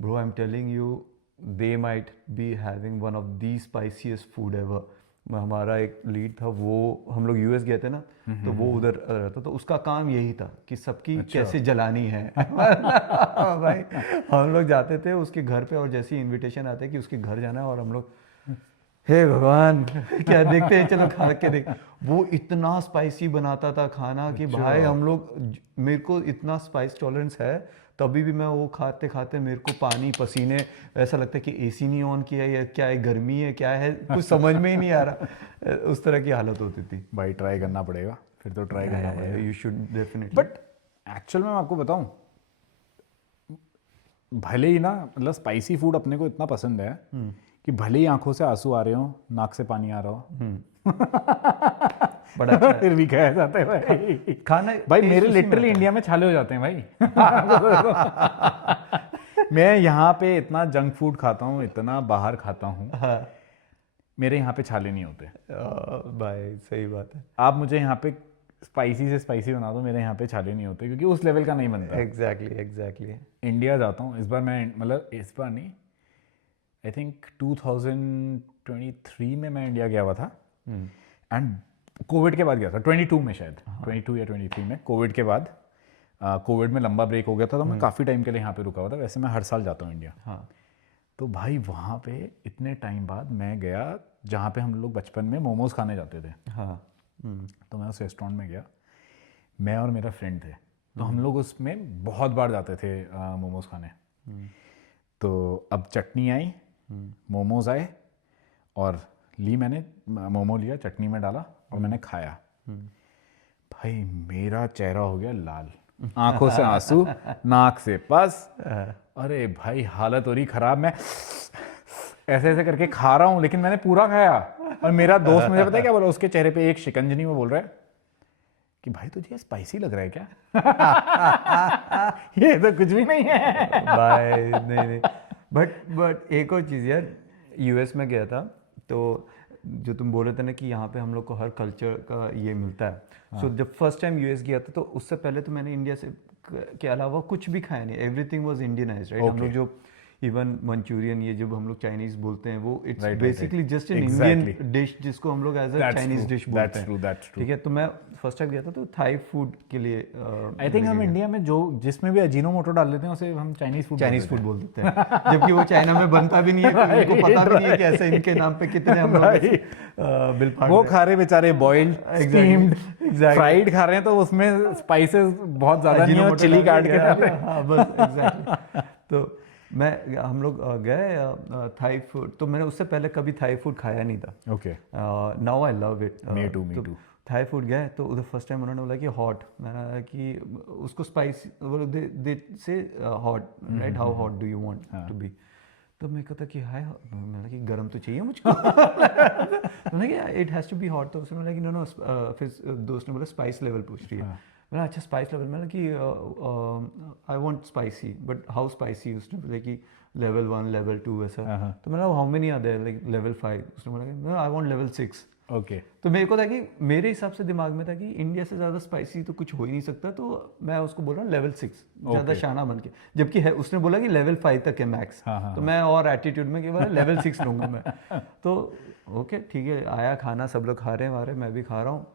Bro, I'm telling you, they might be having one of the spiciest food ever. हमारा एक लीड था, वो हम लोग यूएस गए थे ना, तो वो उधर रहता, तो उसका काम यही था कि सबकी कैसे जलानी है। भाई हम लोग जाते थे उसके घर पे, और जैसे ही इनविटेशन आते कि उसके घर जाना है, और हम लोग हे भगवान क्या देखते हैं, चलो खा के देख। वो इतना स्पाइसी बनाता था खाना कि भाई हम लोग, मेरे को इतना स्पाइस टॉलरेंस है, तभी भी मैं वो खाते खाते मेरे को पानी पसीने, ऐसा लगता है कि एसी नहीं ऑन किया है या क्या है, गर्मी है क्या है, कुछ समझ में ही नहीं आ रहा। उस तरह की हालत होती थी। भाई ट्राई करना पड़ेगा, फिर तो ट्राई करना पड़ेगा। You should definitely. But actual में मैं आपको बताऊं, भले ही ना, मतलब स्पाइसी फूड अपने को इतना पसंद है कि भले ही आंखों से आंसू आ रहे हो, नाक से पानी आ रहा हो, बड़ा अच्छा फिर भी खाया जाता है भाई। खाना। भाई मेरे लिटरली इंडिया में छाले हो जाते हैं भाई। मैं यहाँ पे इतना जंक फूड खाता हूँ, इतना बाहर खाता हूँ, मेरे यहाँ पे छाले नहीं होते। भाई सही बात है। आप मुझे यहाँ पे स्पाइसी से स्पाइसी बना दो, मेरे यहाँ पे छाले नहीं होते, क्योंकि उस लेवल का नहीं बनता। एग्जैक्टली। इंडिया जाता हूँ इस बार मैं, मतलब इस बार नहीं, आई थिंक 2023 में मैं इंडिया गया हुआ था, एंड कोविड के बाद गया था, 22 में शायद, 22 या 23 में, कोविड के बाद। कोविड में लंबा ब्रेक हो गया था, तो मैं काफ़ी टाइम के लिए यहाँ पे रुका हुआ था। वैसे मैं हर साल जाता हूँ इंडिया। हाँ। तो भाई वहाँ पे इतने टाइम बाद मैं गया जहाँ पे हम लोग बचपन में मोमोज खाने जाते थे। हाँ। तो मैं उस रेस्टोरेंट में गया, मैं और मेरा फ्रेंड थे, तो हम लोग उसमें बहुत बार जाते थे मोमोज खाने। तो अब चटनी आई, मोमोज आए, और मैंने मोमो लिया, चटनी में डाला और मैंने खाया। भाई मेरा चेहरा हो गया लाल, आंखों से आंसू, नाक से पस, अरे भाई हालत हो रही खराब। मैं ऐसे ऐसे करके खा रहा हूँ, लेकिन मैंने पूरा खाया, और मेरा दोस्त मुझे पता है क्या बोला, उसके चेहरे पे एक शिकंजनी में बोल रहा है कि भाई तुझे स्पाइसी लग रहा है क्या? ये तो कुछ भी नहीं है भाई। नहीं। बट एक और चीज़ यार, यूएस में गया था, तो जो तुम बोल रहे थे ना कि यहाँ पे हम लोग को हर कल्चर का ये मिलता है। सो जब फर्स्ट टाइम यूएस गया था, तो उससे पहले तो मैंने इंडिया से के अलावा कुछ भी खाया नहीं, एवरीथिंग वाज इंडियनाइज्ड, राइट। हम लोग जो इवन मंचूरियन, ये जब हम लोग चाइनीज बोलते हैं, वो it's basically just an Indian dish, जिसको हम लोग एज अ चाइनीज डिश बोलते हैं। ठीक है, तो मैं फर्स्ट टाइम गया था, तो थाई फूड के लिए आई थिंक हम इंडिया में जो जिसमें भी अजीनोमोटो डाल देते हैं उसे हम चाइनीज फूड बोल देते हैं, जबकि वो चाइना में बनता भी नहीं है, उनको पता भी नहीं है कि ऐसे इनके नाम पे कितने हम लोग बिल फाड़। वो खा रहे बेचारे बॉइल्ड, स्टीम्ड, फ्राइड खा रहे हैं, तो उसमें स्पाइसेस बहुत ज्यादा नहीं है, चिली काट के डाल रहे हैं। हाँ बस एग्जैक्टली। तो हम लोग गए थाई फूड, तो मैंने उससे पहले कभी थाई फूड खाया नहीं था। Okay, now I love it. Me too. Thai food गए, तो उधर फर्स्ट टाइम उन्होंने बोला कि हॉट, मैंने कहा कि उसको spicy, they say hot, right, how hot do you want to be. तो मैं कहता कि हाय, मैंने कि गर्म तो चाहिए मुझको। मैंने कहा it has to be hot, तो उसने बोला कि नो। फिर दोस्त ने बोला स्पाइस लेवल पूछ रही है। मैंने अच्छा स्पाइस लेवल, मैंने कि I want spicy, but how spicy. उसने बोला कि लेवल 1, लेवल 2 ऐसा। तो मैंने how many are there, like level 5। उसने बोला कि आई वांट लेवल 6। ओके। तो मेरे को था कि मेरे हिसाब से दिमाग में था कि इंडिया से ज़्यादा स्पाइसी तो कुछ हो ही नहीं सकता, तो मैं उसको बोल रहा हूँ लेवल 6, ज़्यादा शाना बन के, जबकि है उसने बोला कि लेवल 5 तक है मैक्स। तो मैं और एटीट्यूड में कि बोला लेवल 6 लूँगा मैं। तो ओके ठीक है, आया खाना, सब लोग खा रहे हैं, मैं भी खा रहा हूँ,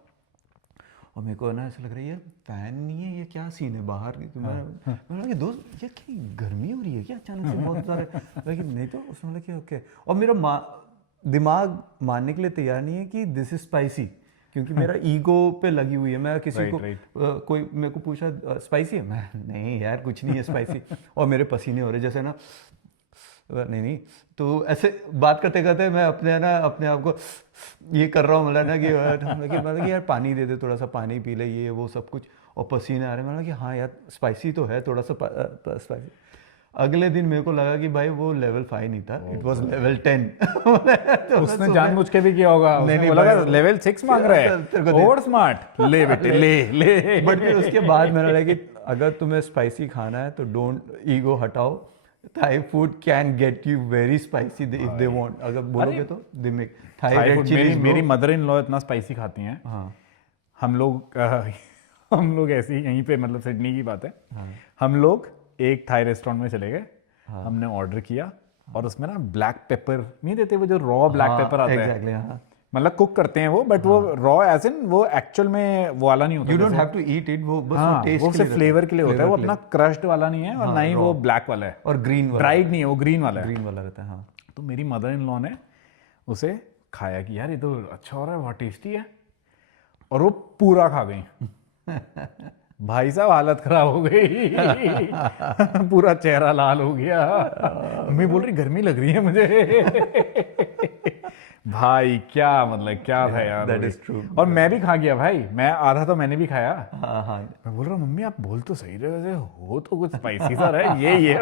और मेरे को ना ऐसा लग रहा है यार फैन नहीं है, ये क्या सीन है बाहर। तो मैं बोला कि दोस्त यार क्या गर्मी हो रही है क्या अचानक से बहुत सारे, लेकिन नहीं। तो उसने बोला कि ओके, और मेरा दिमाग मानने के लिए तैयार नहीं है कि दिस इज स्पाइसी, क्योंकि मेरा ईगो पे लगी हुई है। मैं किसी को कोई मेरे को पूछा स्पाइसी है, मैं नहीं यार कुछ नहीं है स्पाइसी, और मेरे पसीने हो रहे जैसे ना, नहीं। तो ऐसे बात करते करते मैं अपने आप को ये कर रहा हूँ, मतलब कि यार पानी दे दे, थोड़ा सा पानी पी ले, ये वो सब कुछ, और पसीने आ रहे हैं। मतलब कि हाँ यार स्पाइसी तो है, थोड़ा सा स्पाइसी। अगले दिन मेरे को लगा कि भाई वो लेवल 5 नहीं था, इट वाज लेवल 10। तो उसने जानबूझ के भी किया होगा, नहीं बोला लेवल 6 मांग रहा है, ओवर स्मार्ट, ले बेटे ले। बट फिर उसके बाद मैंने लगा कि अगर तुम्हें स्पाइसी खाना है तो डोंट ईगो हटाओ, Thai food can get you very spicy if they want. अगर बोलोगे तो they make Thai red chilli. मेरी मदर इन लॉ इतना स्पाइसी खाती हैं। हाँ, हम लोग हम लोग ऐसे ही यहीं पे, मतलब सिडनी की बात है, हम लोग एक थाई रेस्टोरेंट में चले गए, हमने ऑर्डर किया और उसमें ना ब्लैक पेपर नहीं देते, वो जो रॉ ब्लैक पेपर आता है, एग्जैक्टली, हाँ। मतलब कुक करते हैं वो, बट वो रॉ एज इन वो एक्चुअल में वो वाला नहीं होता, you don't have to eat it, वो बस हाँ, वो टेस्ट वो के सिर्फ लिए फ्लेवर के लिए होता है, वो flavor अपना क्रश्ड वाला नहीं है, और ना ही वो ब्लैक वाला है, और ग्रीन वाला, ड्राइड नहीं है, वो ग्रीन वाला है। ग्रीन वाला रहता है, हाँ। तो मेरी मदर इन लॉ ने उसे खाया कि यार ये तो अच्छा हो रहा है, बहुत टेस्टी है, और वो पूरा खा गई। भाई साहब हालत खराब हो गई, पूरा चेहरा लाल हो गया। मम्मी बोल रही गर्मी लग रही है मुझे। भाई क्या मतलब क्या था यार, that वो is true. और मैं भी खा गया भाई, मैं आधा तो मैंने भी खाया। हाँ हाँ, मैं बोल रहा हूँ मम्मी आप बोल तो सही रहे वैसे, हो तो कुछ स्पाइसी सा रहा है, ये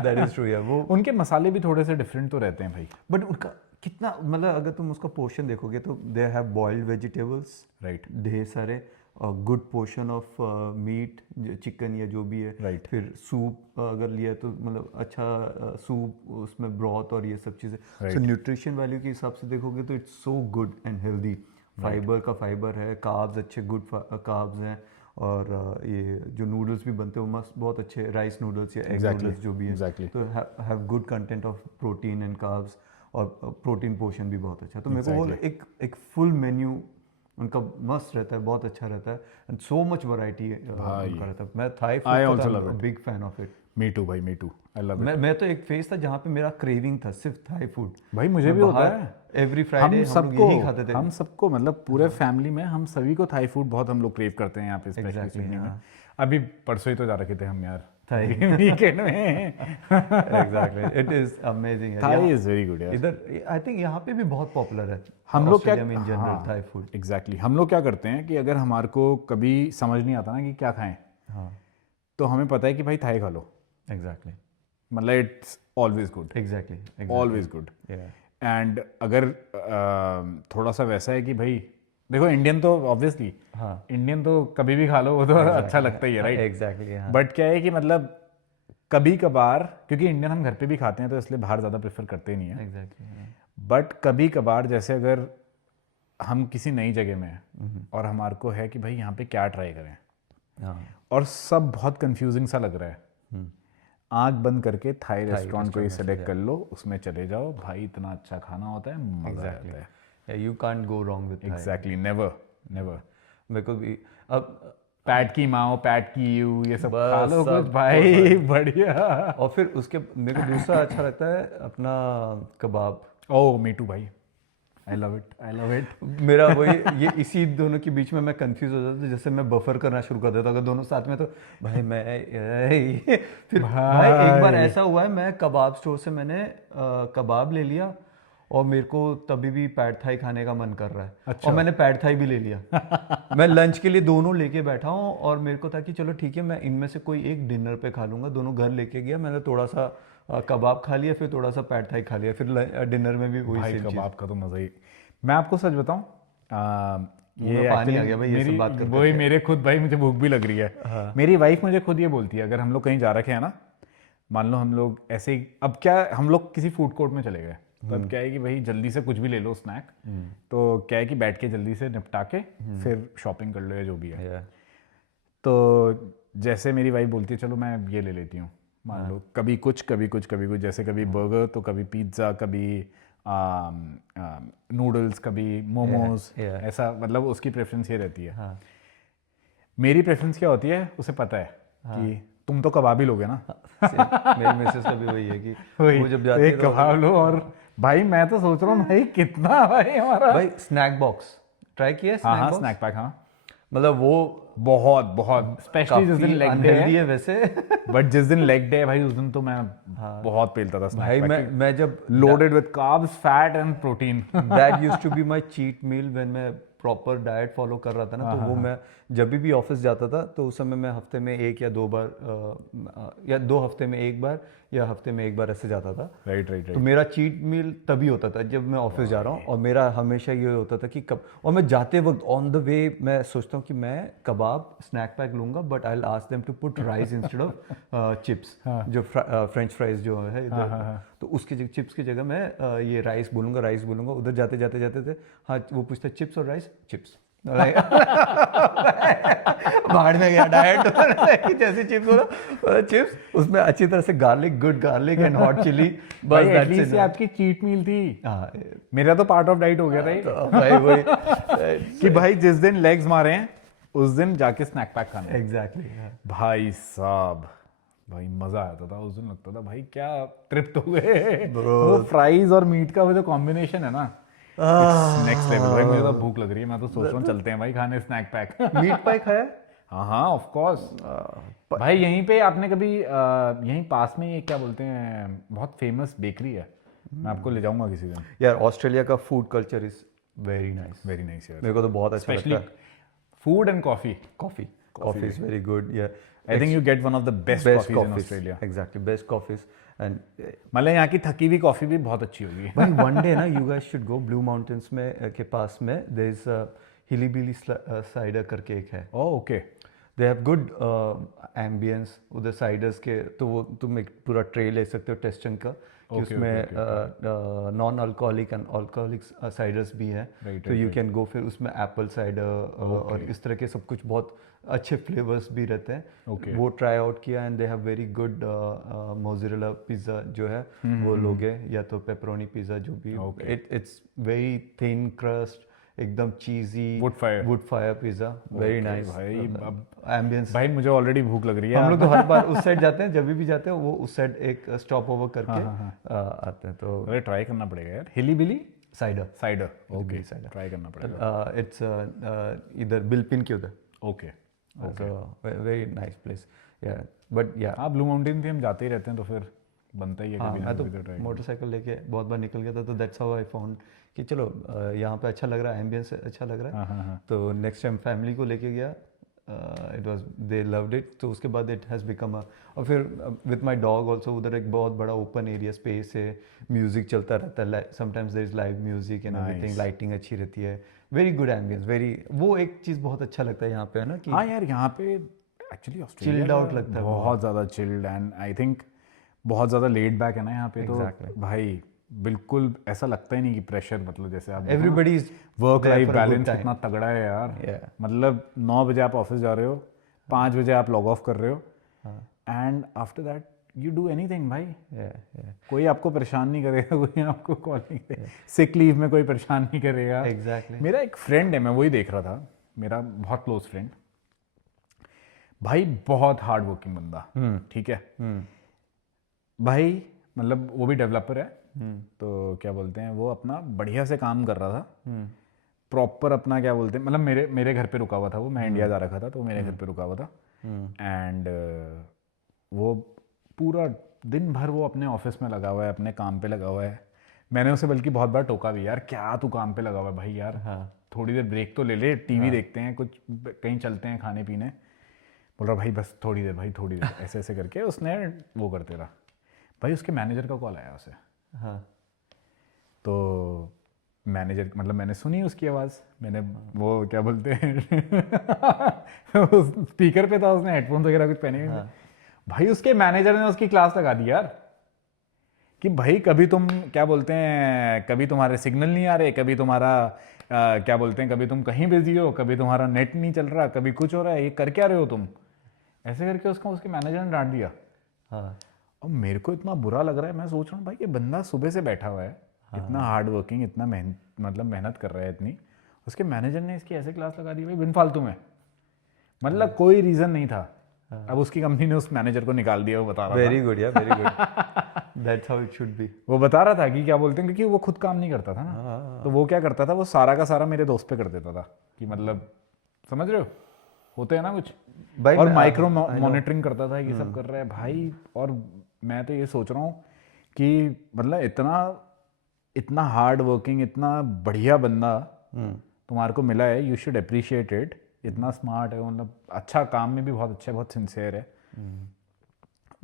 दैट इज ट्रू यार। वो उनके मसाले भी थोड़े से डिफरेंट तो रहते हैं भाई। बट उनका कितना, मतलब अगर तुम उसका पोर्शन देखोगे तो they have boiled vegetables, right, ढेर सारे, good portion of meat, chicken या जो भी है, Right. फिर सूप अगर लिया तो मतलब अच्छा सूप, उसमें ब्रॉथ और ये सब चीज़ें। सो न्यूट्रिशन वैल्यू के हिसाब से देखोगे तो it's so good and healthy. Fibre का फाइबर है, कार्ब्स अच्छे गुड कार्ब्स हैं, और ये जो नूडल्स भी बनते हैं वो मस्त बहुत अच्छे, राइस नूडल्स या एग नूडल्स जो भी है, exactly. तो have good content of protein and carbs, और प्रोटीन पोर्शन भी बहुत अच्छा। तो मेरे को वो एक फुल मेन्यू उनका मस्त रहता है, बहुत अच्छा रहता है, एंड सो मच वैरायटी उनका रहता है। मैं थाई फूड का big fan of it. Me too भाई, me too, I love it. मैं तो एक फेज था जहाँ पे मेरा क्रेविंग था सिर्फ थाई फूड। भाई मुझे भी होता है, एवरी फ्राइडे हम लोग यही खाते थे। हम सबको मतलब पूरे फैमिली में हम सभी को थाई फूड बहुत हम लोग क्रेव करते हैं यहाँ पे, स्पेशली सिडनी में। अभी परसों ही तो जा रखे थे हम यार थाई वीकेंड में। Exactly, it is amazing. Thai is very good यार। इधर आई थिंक यहाँ पे भी बहुत पॉपुलर है हम लोग क्या, in general Thai food. Exactly, हम लोग क्या करते हैं कि अगर हमारे को कभी समझ नहीं आता ना कि क्या खाएं, हाँ, तो हमें पता है कि भाई थाई खा लो, एग्जैक्टली, मतलब it's always good, exactly, always good. And अगर थोड़ा सा वैसा है कि भाई देखो इंडियन तो ऑब्वियसली, हाँ, इंडियन तो कभी भी खा लो वो तो अच्छा लगता ही है, राइट? एग्जैक्टली, हाँ, बट क्या है कि मतलब कभी कभार, क्योंकि इंडियन हम घर पे भी खाते हैं तो इसलिए बाहर ज़्यादा प्रेफर करते नहीं है, एग्जैक्टली, बट कभी कभार जैसे अगर हम किसी नई जगह में हैं और हमारे को है कि भाई यहाँ पे क्या ट्राई करें, हाँ, और सब बहुत कंफ्यूजिंग सा लग रहा है, आंख बंद करके थाई रेस्टोरेंट को ही सेलेक्ट कर लो, उसमें चले जाओ भाई, इतना अच्छा खाना होता है, मजा आता है। You can't go wrong with Thai. Exactly, never never. मेरे को भी अब पैट की माओ, पैट की यू, ये सब बस खा लो सब कुछ भाई, बढ़िया। और फिर उसके मेरे को दूसरा अच्छा लगता है अपना कबाब। ओह मी टू भाई, आई love it, I love it. मेरा वही, ये इसी दोनों के बीच में मैं कंफ्यूज हो जाता था, जैसे मैं बफर करना शुरू कर देता अगर दोनों साथ में, तो भाई मैं फिर भाई एक बार ऐसा हुआ है, मैं कबाब स्टोर से मैंने कबाब ले लिया और मेरे को तभी भी पैड थाई खाने का मन कर रहा है, अच्छा। और मैंने पैड थाई भी ले लिया। मैं लंच के लिए दोनों लेके बैठा हूँ, और मेरे को था कि चलो ठीक है मैं इनमें से कोई एक डिनर पे खा लूंगा, दोनों घर लेके गया, मैंने थोड़ा सा कबाब खा लिया, फिर थोड़ा सा पैड थाई खा लिया, फिर डिनर में भी वही भाई सेम चीज़। कबाब का तो मजा ही, मैं आपको सच बताऊं, ये पानी आ actually गया भाई ये सब बात करते वही मेरे खुद भाई, मुझे भूख भी लग रही है। मेरी वाइफ मुझे खुद ये बोलती है, अगर हम लोग कहीं जा रखे हैं ना, मान लो हम लोग ऐसे ही, अब क्या हम लोग किसी फूड कोर्ट में चले गए, तो अब क्या है कि भाई जल्दी से कुछ भी ले लो स्नैक, तो क्या है कि बैठ के जल्दी से निपटा के फिर शॉपिंग कर लो या जो भी है। तो जैसे मेरी वाइफ बोलती है चलो मैं ये ले लेती हूँ, मान लो कभी कुछ कभी कुछ कभी कुछ, जैसे कभी बर्गर तो कभी पिज्ज़ा, कभी नूडल्स, कभी मोमोज, ऐसा, मतलब उसकी प्रेफरेंस ये रहती है। मेरी प्रेफरेंस क्या होती है उसे पता है कि तुम तो कबाब ही लोगे ना। मेरी मिसेस का भी वही है कि वो जब जाती है एक कबाब लो, और भाई मैं तो सोच रहा हूँ भाई कितना भाई हमारा भाई स्नैक बॉक्स ट्राई किया है? हाँ, स्नैक पैक, हाँ, मतलब वो बहुत बहुत, स्पेशली जिस दिन लेग डे है वैसे, बट जिस दिन लेग डे है भाई उस दिन तो मैं बहुत पेलता था भाई। मैं जब loaded with carbs, fat and protein, that used to be my cheat meal when मैं प्रॉपर डाइट फॉलो कर रहा था ना, तो वो मैं जब भी ऑफिस जाता था तो उस समय मैं हफ्ते में एक या दो बार या 2 हफ्ते में एक बार या हफ्ते में एक बार ऐसे जाता था। राइट। तो मेरा चीट मील तभी होता था जब मैं ऑफिस जा रहा हूँ, और मेरा हमेशा ये होता था कि कब, और मैं जाते वक्त ऑन द वे मैं सोचता हूँ कि मैं कबाब स्नैक पैक लूंगा, but I will ask them to put rice instead of chips, जो फ्रेंच फ्राइज जो है इधर, तो उसके चिप्स की जगह मैं ये राइस बोलूँगा। उधर जाते थे हाँ, वो पूछता चिप्स और राइस, चिप्स बाहर में गया डाइट जैसे चिप्स बोला चिप्स उसमें अच्छी तरह से garlic, good garlic and hot chilli, बस भाई that's एटलीस्ट it. ये आपकी चीट मील थी। हाँ, मेरा तो पार्ट ऑफ डाइट हो गया था ये। तो भाई वही कि भाई जिस दिन लेग्स मारे हैं उस दिन जाके स्नैक पैक खाना है। एग्जैक्टली। भाई साहब, भाई मजा आता था उस दिन, लगता था भाई क्या ट्रिप तो गए। वो फ्राइज और मीट का वो जो कॉम्बिनेशन है ना, नेक्स्ट लेवल। भाई मुझे तो भूख लग रही है, मैं तो सोच रहा हूँ चलते हैं भाई खाने स्नैक पैक। मीट पाई खाया? हाँ हाँ ऑफ कोर्स भाई। यहीं पे आपने कभी यहीं पास में ये क्या बोलते हैं, बहुत फेमस बेकरी है, मैं आपको ले जाऊंगा किसी दिन। यार ऑस्ट्रेलिया का food culture is very nice, very nice यार, मेरे को तो बहुत अच्छा लगता स्पेशली है। Food and coffee. Coffee is very good. Yeah, I think you get one of the best best coffees in coffees. Australia. Exactly, best coffees. And मतलब यहाँ की थकी हुई कॉफी भी बहुत अच्छी होगी। when one day ना you guys should go Blue Mountains में के पास में there is a Hillybilly cider करके एक है। Oh okay. They have good ambience उधर साइडर्स के, तो वो तुम एक पूरा ट्रे ले सकते हो टेस्टन का कि उसमें non alcoholic and alcoholic siders भी हैं, तो यू कैन गो, फिर उसमें एप्पल साइडर और इस तरह के सब कुछ बहुत अच्छे फ्लेवर्स भी रहते हैं। वो ट्राई आउट किया and they have very good mozzarella pizza जो है वो लोगे, या तो पेपरोनी पिज़्ज़ा जो भी, इट्स वेरी थिन क्रस्ट, एकदम cheesy wood fire pizza, very nice भाई। अब एम्बियंस। भाई मुझे ऑलरेडी भूख लग रही है। हम लोग तो हर बार उस साइड जाते हैं, जब भी जाते हैं वो उस साइड एक स्टॉप ओवर करके आते हैं, तो अरे ट्राई करना पड़ेगा यार। हिलीबिली साइडर ओके, ट्राई करना पड़ेगा। इट्स इधर बिलपिन के उधर। Okay very nice place. या बट या हाँ, ब्लू माउंटेन भी हम जाते ही रहते हैं, तो फिर बनता ही है कभी ना मैं तो कभी तो ट्राई। मोटरसाइकिल लेके बहुत बार निकल गया था, तो दैट्स हाउ आई फाउंड कि चलो यहाँ पे अच्छा लग रहा है, एम्बियंस अच्छा लग रहा है, तो नेक्स्ट टाइम फैमिली को लेके गया, it was they loved it, तो उसके बाद इट हैज़ बिकम और फिर विथ माय डॉग आल्सो उधर एक बहुत बड़ा ओपन एरिया स्पेस है, म्यूजिक चलता रहता है, sometimes there is live music and everything, lighting अच्छी रहती है, वेरी गुड एम्बियंस, वेरी, वो एक चीज़ बहुत अच्छा लगता है यहाँ पे है ना कि हाँ यार यहाँ पे एक्चुअली ऑस्ट्रेलिया चिल्ड आउट लगता है, बहुत ज़्यादा चिल्ड, एंड आई थिंक बहुत ज़्यादा लेड बैक है ना यहाँ पे। Exactly. तो भाई बिल्कुल ऐसा लगता ही नहीं कि प्रेशर, मतलब जैसे आप everybody is work life balance कितना तगड़ा है यार। मतलब 9 बजे आप ऑफिस जा रहे हो, 5 बजे आप लॉग ऑफ कर रहे हो, and after that you do anything भाई। कोई आपको परेशान नहीं करेगा, कोई आपको कॉल नहीं करेगा, सिक लीव में कोई परेशान नहीं करेगा। एग्जैक्टली। मेरा एक फ्रेंड है, मैं वही देख रहा था, मेरा बहुत क्लोज फ्रेंड भाई, बहुत हार्ड वर्किंग बंदा, ठीक है भाई, मतलब वो भी डेवलपर है, तो क्या बोलते हैं, वो अपना बढ़िया से काम कर रहा था, प्रॉपर अपना क्या बोलते हैं, मतलब मेरे घर पे रुका हुआ था वो, मैं इंडिया जा रखा था, तो मेरे घर पे रुका हुआ था, एंड वो पूरा दिन भर वो अपने ऑफिस में लगा हुआ है, अपने काम पे लगा हुआ है। मैंने उसे बल्कि बहुत बार टोका भी, यार क्या तू काम पे लगा हुआ है भाई यार, थोड़ी देर ब्रेक तो ले ले, टीवी देखते हैं, कुछ कहीं चलते हैं खाने पीने। बोल रहा भाई बस थोड़ी देर भाई, थोड़ी देर, ऐसे ऐसे करके उसने वो करते रहा भाई। उसके मैनेजर का कॉल आया उसे, तो मैनेजर, मतलब मैंने सुनी उसकी आवाज़, मैंने वो क्या बोलते हैं स्पीकर पे था, उसने हेडफोन वगैरह कुछ पहने हुए थे भाई। उसके मैनेजर ने उसकी क्लास लगा दी यार, कि भाई कभी तुम क्या बोलते हैं, कभी तुम्हारे सिग्नल नहीं आ रहे, कभी तुम्हारा क्या बोलते हैं, कभी तुम कहीं बिजी हो, कभी तुम्हारा नेट नहीं चल रहा, कभी कुछ हो रहा है, ये कर क्या रहे हो तुम, ऐसे करके उसके मैनेजर ने डांट दिया। और मेरे को इतना बुरा लग रहा है, मैं सोच रहा हूँ भाई ये बंदा सुबह से बैठा हुआ है, इतना हार्ड वर्किंग, इतना मेहनत कर रहा है इतनी, उसके मैनेजर ने इसकी ऐसे क्लास लगा दी भाई बिन फालतू में, मतलब कोई रीज़न नहीं था। अब उसकी कंपनी ने उस मैनेजर को निकाल दिया, वो बता रहा था। वेरी गुड यार, very good, that's how it should be. वो बता रहा था कि क्या बोलते हैं, क्योंकि वो खुद काम नहीं करता था ना, तो वो क्या करता था, वो सारा का सारा मेरे दोस्त पे कर देता था, कि मतलब समझ रहे हो, होते हैं ना कुछ भाई, और माइक्रो मॉनिटरिंग करता था, ये सब कर रहा है भाई। और मैं तो ये सोच रहा हूँ कि मतलब इतना हार्ड वर्किंग, इतना बढ़िया बंदा तुम्हारे को मिला है, यू शुड अप्रिशिएट इट। इतना स्मार्ट है, मतलब अच्छा काम में भी बहुत अच्छा है, बहुत सिंसियर है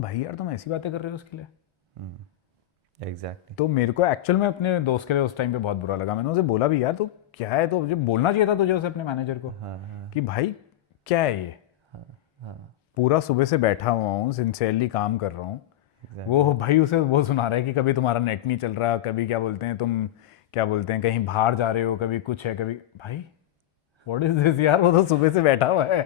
भाई। यार तुम ऐसी बातें कर रहे हो उसके लिए, एग्जैक्टली। तो मेरे को एक्चुअल में अपने दोस्त के लिए उस टाइम पे बहुत बुरा लगा। मैंने उसे बोला भी, यार तो क्या है, तो मुझे बोलना चाहिए था तुझे उसे, अपने मैनेजर को, कि भाई क्या है ये, पूरा सुबह से बैठा हुआ हूँ, सिंसियरली काम कर रहा हूँ, वो भाई उसे वो सुना रहा है कि कभी तुम्हारा नेट नहीं चल रहा, कभी क्या बोलते हैं तुम क्या बोलते हैं कहीं बाहर जा रहे हो, कभी कुछ है, कभी भाई व्हाट इज दिस यार, वो तो सुबह से बैठा हुआ है।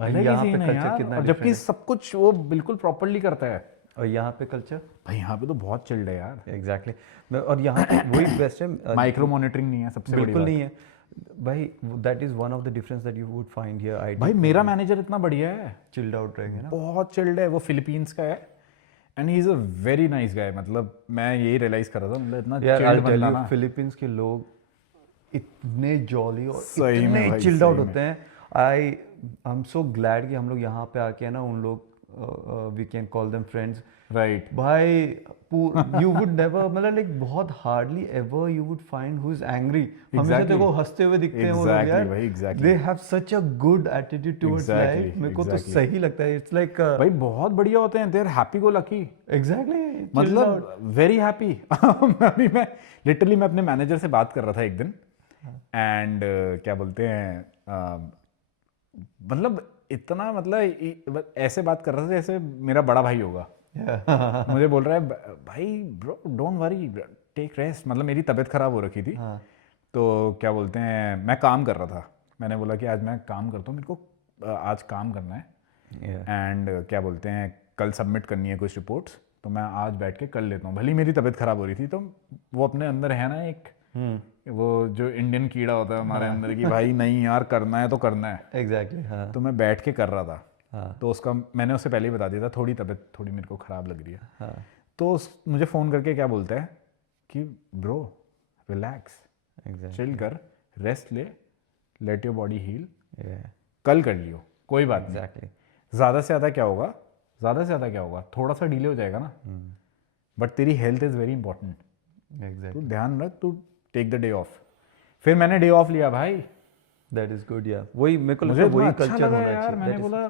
अलग ही यहाँ पे scene है culture यार, कितना और जबकि different है। सब कुछ वो बिल्कुल प्रॉपरली करता है। और यहाँ पे कल्चर भाई यहाँ पे तो बहुत चिल्ड है यार, एग्जैक्टली। और यहाँ पे वही बेस्ट है, माइक्रो मॉनिटरिंग नहीं है सबसे बड़ी बिल्कुल बात। नहीं है भाई। That is one of the difference that you would find here. I भाई मेरा मैनेजर इतना बढ़िया है, चिल्ड आउट रहेंगे ना। बहुत चिल्ड है, वो फिलीपींस का है and he is a very nice guy. मतलब मैं यही रियलाइज कर रहा था, मतलब इतना यार आई चिल्ड टेल बंदा यू, ना। फिलीपींस के लोग इतने जॉली और सही में इतने भाई, चिल्ड सही आउट में। होते हैं। आई एम सो ग्लैड कि हम लोग यहाँ पे आके ना उन लोग we can call them friends right, भाई। यू वुड नेवर, मतलब लाइक बहुत hardly ever you would find who is angry. हमेशा Exactly. देखो हंसते हुए दिखते हैं वो लोग Exactly यार। भाई, exactly. They have such a good attitude towards Exactly, life. मेरे को तो exactly. सही लगता है। इट्स लाइक भाई बहुत बढ़िया होते हैं, they are happy go lucky, exactly, मतलब वेरी हैप्पी। अभी मैं लिटरली मैं अपने मैनेजर से बात कर रहा था एक दिन एंड क्या बोलते हैं मतलब इतना मतलब ऐसे बात कर रहा था जैसे मेरा बड़ा भाई होगा। मुझे बोल रहा है भाई bro don't worry, take rest. मतलब मेरी तबीयत खराब हो रखी थी, तो क्या बोलते हैं मैं काम कर रहा था। मैंने बोला कि आज मैं काम करता हूँ, मेरे को आज काम करना है एंड क्या बोलते हैं कल सबमिट करनी है कुछ रिपोर्ट्स, तो मैं आज बैठ के कर लेता हूँ। भली मेरी तबीयत खराब हो रही थी, तो वो अपने अंदर है ना एक वो जो इंडियन कीड़ा होता है हमारे अंदर की, भाई नहीं यार करना है तो करना है। एग्जैक्टली। हाँ तो मैं बैठ के कर रहा था, तो उसका मैंने उससे पहले ही बता दिया था थोड़ी तबीयत थोड़ी मेरे को ख़राब लग रही है। तो मुझे फ़ोन करके क्या बोलता है कि ब्रो रिलैक्स, चिल कर, रेस्ट ले, लेट योर बॉडी हील, कल कर लियो कोई बात नहीं। एग्जैक्टली। ज़्यादा से ज़्यादा क्या होगा, ज़्यादा से ज़्यादा क्या होगा, थोड़ा सा डिले हो जाएगा ना, बट तेरी health is very important, exactly. तू ध्यान रख, तू टेक द डे ऑफ। फिर मैंने डे ऑफ लिया भाई, दैट इज गुड। या वही मेरे को मुझे लगता है वही इतना अच्छा कल्चर लगा होना यार। चाहिए। मैंने बोला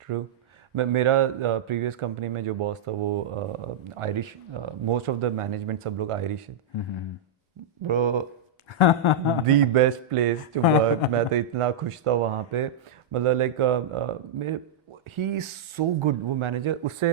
ट्रू। मेरा प्रीवियस कंपनी में जो बॉस था वो Irish, most of the management सब लोग आयरिश है bro. The best place to work. मैं तो इतना खुश था वहाँ पे, मतलब like he is so good. वो मैनेजर, उससे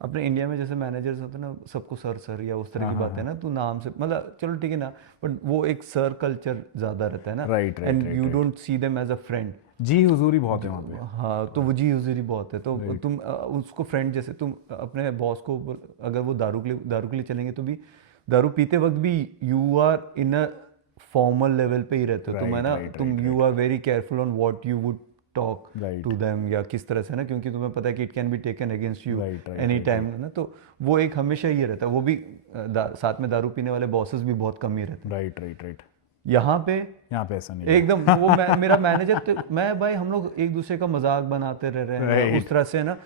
अपने इंडिया में जैसे मैनेजर्स होते हैं ना, सबको सर सर या उस तरह की बात है ना, तू नाम से, मतलब चलो ठीक है ना, बट वो एक सर कल्चर ज़्यादा रहता है ना। Right, right, and right, you don't see them as a friend. जी हुजूरी बहुत है वहाँ पे। हाँ, तो वो जी हुजूरी बहुत है। तो तुम उसको फ्रेंड जैसे, तुम अपने बॉस को अगर वो दारू के लिए चलेंगे तो भी, दारू पीते वक्त भी you are in a formal level पे ही रहते हो तुम, है ना। तुम you are very careful on what you would talk to them या किस तरह से ना, क्योंकि तुम्हें पता है कि it can be taken against you any time ना। तो वो एक हमेशा ये रहता है। वो भी साथ में दारू पीने वाले बॉसेस भी बहुत कम ही रहते हैं। राइट। यहाँ पे ऐसा नहीं है। एकदम वो मेरा मैनेजर तो, मैं भाई हम लोग एक दूसरे का मजाक बनाते रह रहे हैं उस तरह से ना।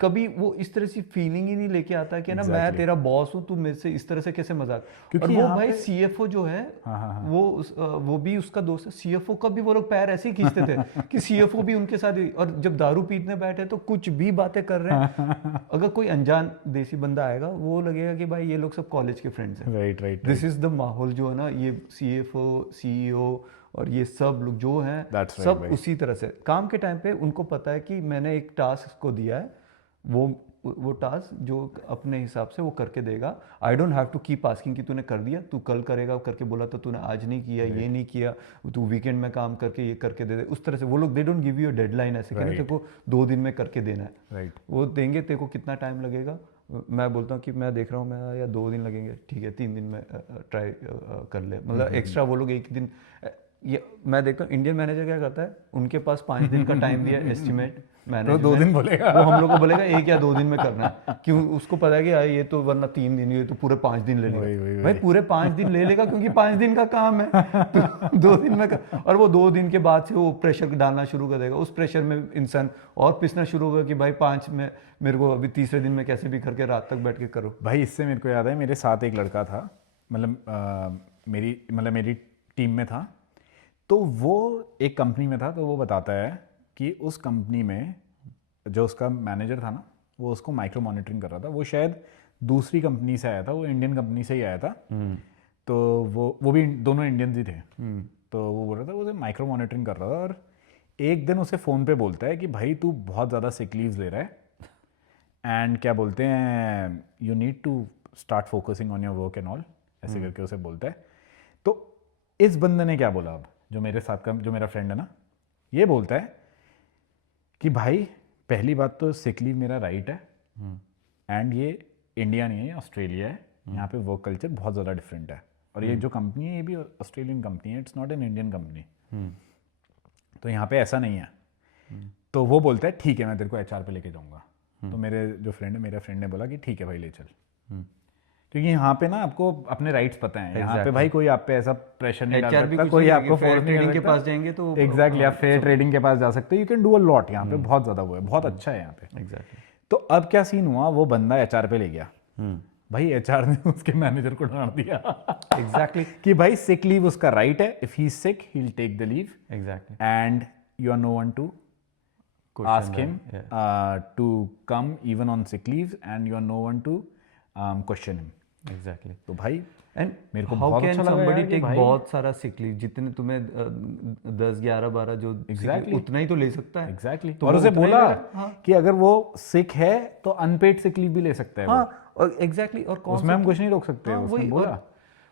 कभी वो इस तरह से फीलिंग ही नहीं लेके आता कि ना मैं तेरा बॉस हूँ, तू मेरे से इस तरह से कैसे मजाक। और वो भाई सीएफओ जो है, वो भी उसका दोस्त है। सीएफओ का भी वो लोग पैर ऐसे ही खींचते थे कि सीएफओ भी उनके साथ ही, और जब दारू पीने बैठे तो कुछ भी बातें कर रहे हैं। अगर कोई अनजान देसी बंदा आएगा वो लगेगा कि भाई ये लोग सब कॉलेज के फ्रेंड्स हैं। राइट। दिस इज द माहौल जो है ना, ये सीएफओ सीईओ और ये सब लोग जो हैं सब उसी तरह से। काम के टाइम पे उनको पता है कि मैंने एक टास्क को दिया है, वो टास्क जो अपने हिसाब से वो करके देगा। I don't have to keep asking कि तूने कर दिया, तू कल करेगा करके बोला तो तूने आज नहीं किया, ये नहीं किया, तू वीकेंड में काम करके ये करके दे दे। उस तरह से वो लोग they don't give you a deadline ऐसे कि तेरे को 2 दिन में करके देना है। राइट। वो देंगे तेरे को कितना टाइम लगेगा, मैं बोलता हूँ कि मैं देख रहा हूँ मैं या 2 दिन लगेंगे, ठीक है 3 दिन में ट्राई कर ले। मतलब एक्स्ट्रा वो लोग 1 दिन, ये मैं देखता हूँ इंडियन मैनेजर क्या करता है, उनके पास 5 दिन का टाइम दिया एस्टिमेट मैनेजमेंट, तो 2 दिन बोलेगा, वो हम लोग को बोलेगा 1 या 2 दिन में करना है। क्यों, उसको पता है कि यार ये तो वरना 3 दिन, ये तो पूरे 5 दिन ले लेगा। भाई पूरे 5 दिन ले लेगा क्योंकि 5 दिन का काम है, तो 2 दिन में कर। और वो 2 दिन के बाद से वो प्रेशर डालना शुरू कर देगा। उस प्रेशर में इंसान और पिसना शुरू होगा कि भाई 5 में मेरे को अभी तीसरे दिन में कैसे भी करके रात तक बैठ के करो। भाई इससे मेरे को याद है, मेरे साथ एक लड़का था, मतलब मेरी टीम में था, तो वो एक कंपनी में था। तो वो बताता है कि उस कंपनी में जो उसका मैनेजर था ना, वो उसको माइक्रो मॉनिटरिंग कर रहा था। वो शायद दूसरी कंपनी से आया था, वो इंडियन कंपनी से ही आया था। तो वो भी दोनों इंडियंस ही थे। तो वो बोल रहा था, वो माइक्रो मॉनिटरिंग कर रहा था, और एक दिन उसे फ़ोन पे बोलता है कि भाई तू बहुत ज़्यादा सिक लीव्स ले रहा है एंड क्या बोलते हैं you need to start focusing on your work and all, ऐसे करके उसे बोलता है। तो इस बंदे ने क्या बोला, अब जो मेरे साथ का जो मेरा फ्रेंड है ना, ये बोलता है कि भाई पहली बात तो सिक लीव मेरा राइट है, एंड ये इंडिया नहीं है, ये ऑस्ट्रेलिया है, यहाँ पे वर्क कल्चर बहुत ज़्यादा डिफरेंट है, और ये जो कंपनी है ये भी ऑस्ट्रेलियन कंपनी है, it's not an Indian company, तो यहाँ पे ऐसा नहीं है। तो वो बोलता है ठीक है मैं तेरे को एचआर पे लेके जाऊँगा। तो मेरे जो फ्रेंड है, मेरा फ्रेंड ने बोला कि ठीक है भाई ले चल, क्योंकि यहाँ पे ना आपको अपने राइट्स पता हैं, यहाँ पे भाई कोई आप पे ऐसा प्रेशर नहीं डाल सकता, कोई आपको फोर्स नहीं ट्रेडिंग के कर पास जाएंगे तो एग्जैक्टली आप फेयर ट्रेडिंग के पास जा सकते हो, you can do a lot, यहाँ पे बहुत ज़्यादा वो है, बहुत अच्छा है यहाँ पे। एग्जैक्टली। तो अब क्या सीन हुआ, वो बंदा एचआर पे ले गया, भाई एचआर ने उसके मैनेजर को डांट दिया एग्जैक्टली कि भाई सिक लीव उसका राइट है, if he is sick he will take the leave, exactly and you are no one to ask him to come even on sick leaves, and you are no one to question him. Exactly. तो भाई एंड मेरे को हाउ बहुत कैन अच्छा लगा समबडी यार कि टेक भाई बहुत सारा सिक लीव, जितने तुम्हें 10 11 12 जो Exactly. उतना ही तो ले सकता है। एग्जैक्टली तो और वो उसे उतना ही बोला लेगा, हाँ। कि अगर वो सिक है तो अनपेड सिक लीव भी ले सकता है वो। हाँ और एग्जैक्टली और कौन उसमें हम कुछ नहीं रोक सकते, हाँ, उसने वही, बोला और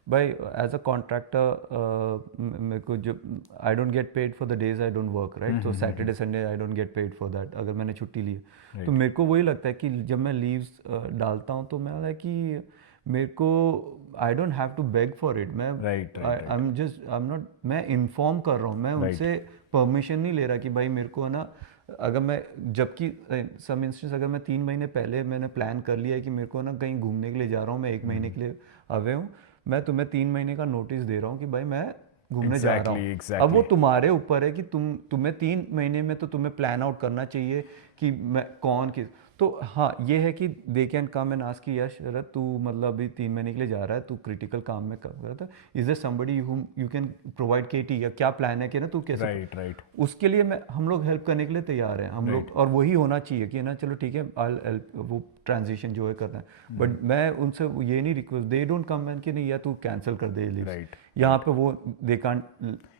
भाई एज अ कॉन्ट्रैक्टर मेरे को जो I don't get paid for the days I don't work, right, तो Saturday Sunday I don't get paid for that, अगर मैंने छुट्टी ली है तो मेरे को वही लगता है कि जब मैं लीव्स डालता हूँ तो मैं कि मेरे को I don't have to beg for it, मैं आई एम नॉट, मैं इन्फॉर्म कर रहा हूँ, मैं उनसे परमिशन नहीं ले रहा कि भाई मेरे को है ना, अगर मैं जबकि सम इंस्टेंस अगर मैं 3 महीने पहले मैंने प्लान कर लिया है कि मेरे को ना कहीं घूमने के लिए जा रहा हूँ, मैं 1 महीने के लिए अवे हूँ, मैं तुम्हें 3 महीने का नोटिस दे रहा हूँ कि भाई मैं घूमने जा रहा हूँ। अब वो तुम्हारे ऊपर है कि तुम्हें 3 महीने में तो तुम्हें प्लान आउट करना चाहिए कि मैं कौन किस, तो हाँ ये है कि they can come and ask कि यश शरद तू मतलब अभी 3 महीने के लिए जा रहा है, तू क्रिटिकल काम में कर रहा था, is there somebody whom you can provide KT, या क्या प्लान है कि ना तू कैसे, राइट उसके लिए मैं हम लोग हेल्प करने के लिए तैयार हैं हम लोग, और वही होना चाहिए कि ना चलो ठीक है आई हेल्प, वो ट्रांजिशन जो है करना है, बट मैं उनसे ये नहीं request, they don't come and कि नहीं या तू कैंसिल कर दे लीव, यहाँ पे वो they can't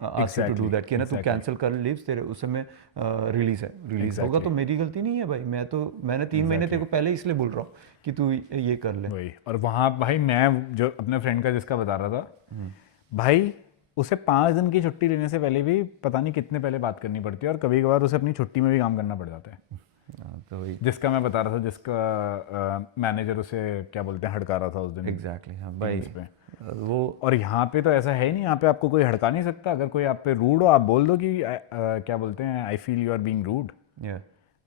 ask you to do that कि ना तू कैंसिल कर लीव्स, तेरे उस समय रिलीज होगा तो मेरी गलती नहीं है भाई, मैंने 3 महीने तेरे को पहले इसलिए बोल रहा हूँ कि तू ये कर ले। वही, और वहाँ भाई मैं जो अपने फ्रेंड का जिसका बता रहा था, भाई उसे 5 दिन की छुट्टी लेने से पहले भी पता नहीं कितने पहले बात करनी पड़ती है, और कभी कभार उसे अपनी छुट्टी में भी काम करना पड़ जाता है। तो वही जिसका मैं बता रहा था, जिसका मैनेजर उसे क्या बोलते हैं हड़का रहा था उस दिन एग्जैक्टली, हाँ भाई पे वो, और यहाँ पे तो ऐसा है नहीं, यहाँ पे आपको कोई हड़का नहीं सकता, अगर कोई आप पे रूड हो आप बोल दो कि क्या बोलते हैं I feel you are being rude,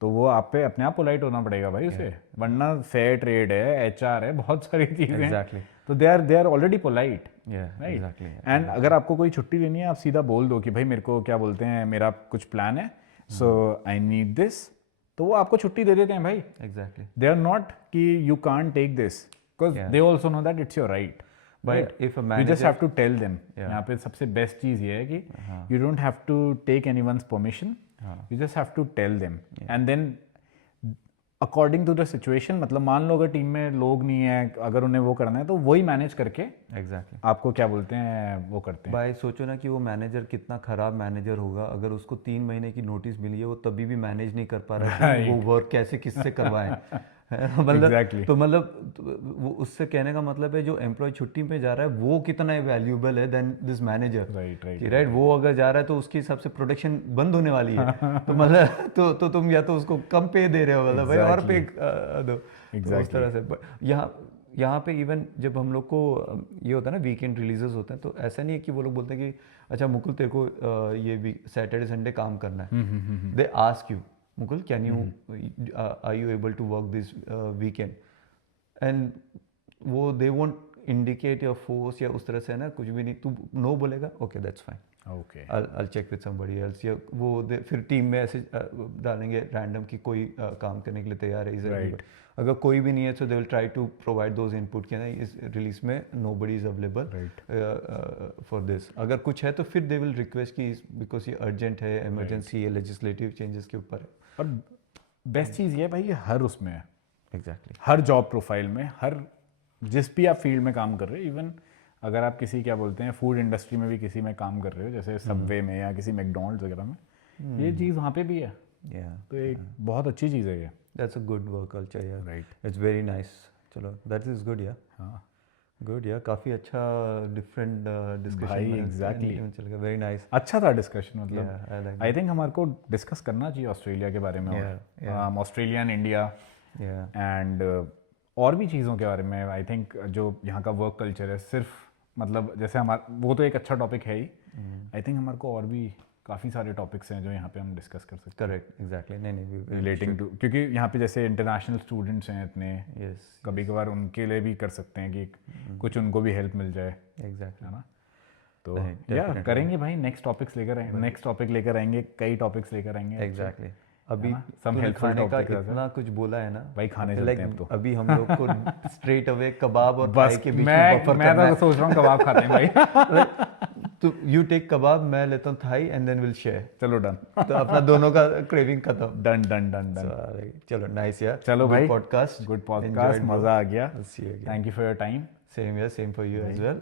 तो वो आप पे अपने आप पोलाइट होना पड़ेगा भाई उसे, वरना फेयर ट्रेड है, एचआर है, बहुत सारी चीजें एग्जैक्टली, तो they are already polite, exactly, and अगर आपको कोई छुट्टी लेनी है आप सीधा बोल दो कि भाई मेरे को क्या बोलते हैं मेरा कुछ प्लान है, सो आई नीड दिस, तो वो आपको छुट्टी दे देते हैं भाई। एग्जैक्टली, दे आर नॉट कि you can't take this, because they also know that it's your right, but if a you just have to tell them. यहाँ पे सबसे बेस्ट चीज़ ये है कि you don't have to take anyone's permission. You just have to tell them. And then according to the situation, मतलब मान लो अगर टीम में लोग नहीं है, अगर उन्हें वो करना है तो वही मैनेज करके एग्जैक्टली आपको क्या बोलते हैं वो करते हैं। भाई सोचो ना कि वो मैनेजर कितना खराब मैनेजर होगा, अगर उसको 3 महीने की नोटिस मिली है वो तभी भी मैनेज नहीं कर पा रहा है कि वो वर्क कैसे किससे करवाएं मतलब तो मतलब वो उससे कहने का मतलब है जो एम्प्लॉय छुट्टी पे जा रहा है वो कितना वैल्यूएबल है देन दिस मैनेजर, राइट, वो अगर जा रहा है तो उसके हिसाब से प्रोडक्शन बंद होने वाली है तो मतलब तो तुम या तो उसको कम पे दे रहे हो, मतलब भाई और पे दो, उस तरह से। यहाँ पे इवन जब हम लोग को ये होता है ना वीकेंड रिलीजेस होते हैं, तो ऐसा नहीं है कि वो लोग बोलते हैं कि अच्छा मुकुल तेरे को ये सैटरडे संडे काम करना है, they ask you Mukul can you are you able to work this weekend, and वो they won't indicate your force या उस तरह से, है ना, कुछ भी नहीं, तू नो बोलेगा okay that's fine, okay I'll check with somebody else, या वो फिर टीम में ऐसे डालेंगे रैंडम कि कोई काम करने के लिए तैयार है, right. अगर कोई भी नहीं है तो they will try to provide those input कि ना इस रिलीज में nobody is available for this, अगर कुछ है तो फिर दे विल रिक्वेस्ट कि बिकॉज ये अर्जेंट है, इमरजेंसी है, लेजिस्लेटिव चेंजेस के ऊपर है। और बेस्ट चीज़ ये है भाई, ये हर उसमें है, एग्जैक्टली हर जॉब प्रोफाइल में, हर जिस भी आप फील्ड में काम कर रहे हो, इवन अगर आप किसी क्या बोलते हैं फूड इंडस्ट्री में भी किसी में काम कर रहे हो, जैसे सबवे में या किसी मैकडोनल्ड्स वगैरह में, ये चीज़ वहाँ पे भी है, तो एक बहुत अच्छी चीज़ है ये। That's a good work culture, या राइट, इट्स वेरी नाइस, चलो दैट इज गुड, या हाँ गुड यार, काफ़ी अच्छा डिफरेंट डिस्कशन भाई, exactly. चल गया, वेरी नाइस। अच्छा था डिस्कशन, Yeah, I मतलब like आई थिंक हमारे को डिस्कस करना चाहिए ऑस्ट्रेलिया के बारे में, ऑस्ट्रेलिया एंड इंडिया या एंड और भी चीज़ों के बारे में। आई थिंक जो यहाँ का वर्क कल्चर है, सिर्फ मतलब जैसे हमारा वो तो एक अच्छा टॉपिक है ही, आई थिंक हमारे को और भी काफ़ी सारे टॉपिक्स हैं जो यहाँ पे हम डिस्कस कर सकते हैं करेक्ट, एग्जैक्टली। नहीं रिलेटिंग टू, क्योंकि यहाँ पे जैसे इंटरनेशनल स्टूडेंट्स हैं इतने, यस, कभी कभार उनके लिए भी कर सकते हैं कि कुछ उनको भी हेल्प मिल जाए, एग्जैक्टली। है ना। तो या करेंगे भाई, नेक्स्ट टॉपिक्स लेकर आएंगे, नेक्स्ट टॉपिक लेकर आएंगे, कई टॉपिक्स लेकर आएंगे। एग्जैक्टली। अभी some तूने helpful खाने का topic है, इतना कुछ बोला है ना भाई, खाने I feel चलते हैं like अब तो। अभी हम लोग को स्ट्रेट अवे कबाब और थाई बस के बीच में मैं बफर मैं करना तो सोच रहा हूँ कबाब खाते हैं भाई। है। तो यू टेक कबाब, मैं लेता हूँ Thai, and then will share. चलो डन तो अपना दोनों का क्रेविंग खत्म। Done done done done. Sorry, चलो नाइस यार, चलो भाई, पॉडकास्ट, गुड पॉडकास्ट, मजा आ गया। See you again. Thank you for your time. Same यार, same for you as well.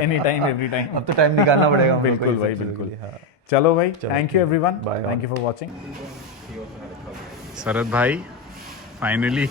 Any time every time. अब तो टाइम निकालना पड़ेगा हम लोग को बिल्कुल ये भाई, सब चीज़ों के बिल्कुल। लिए, हाँ। चलो भाई, चलो, थैंक ठीक यू है। Everyone, Bye, thank you for watching. Sharad भाई फाइनली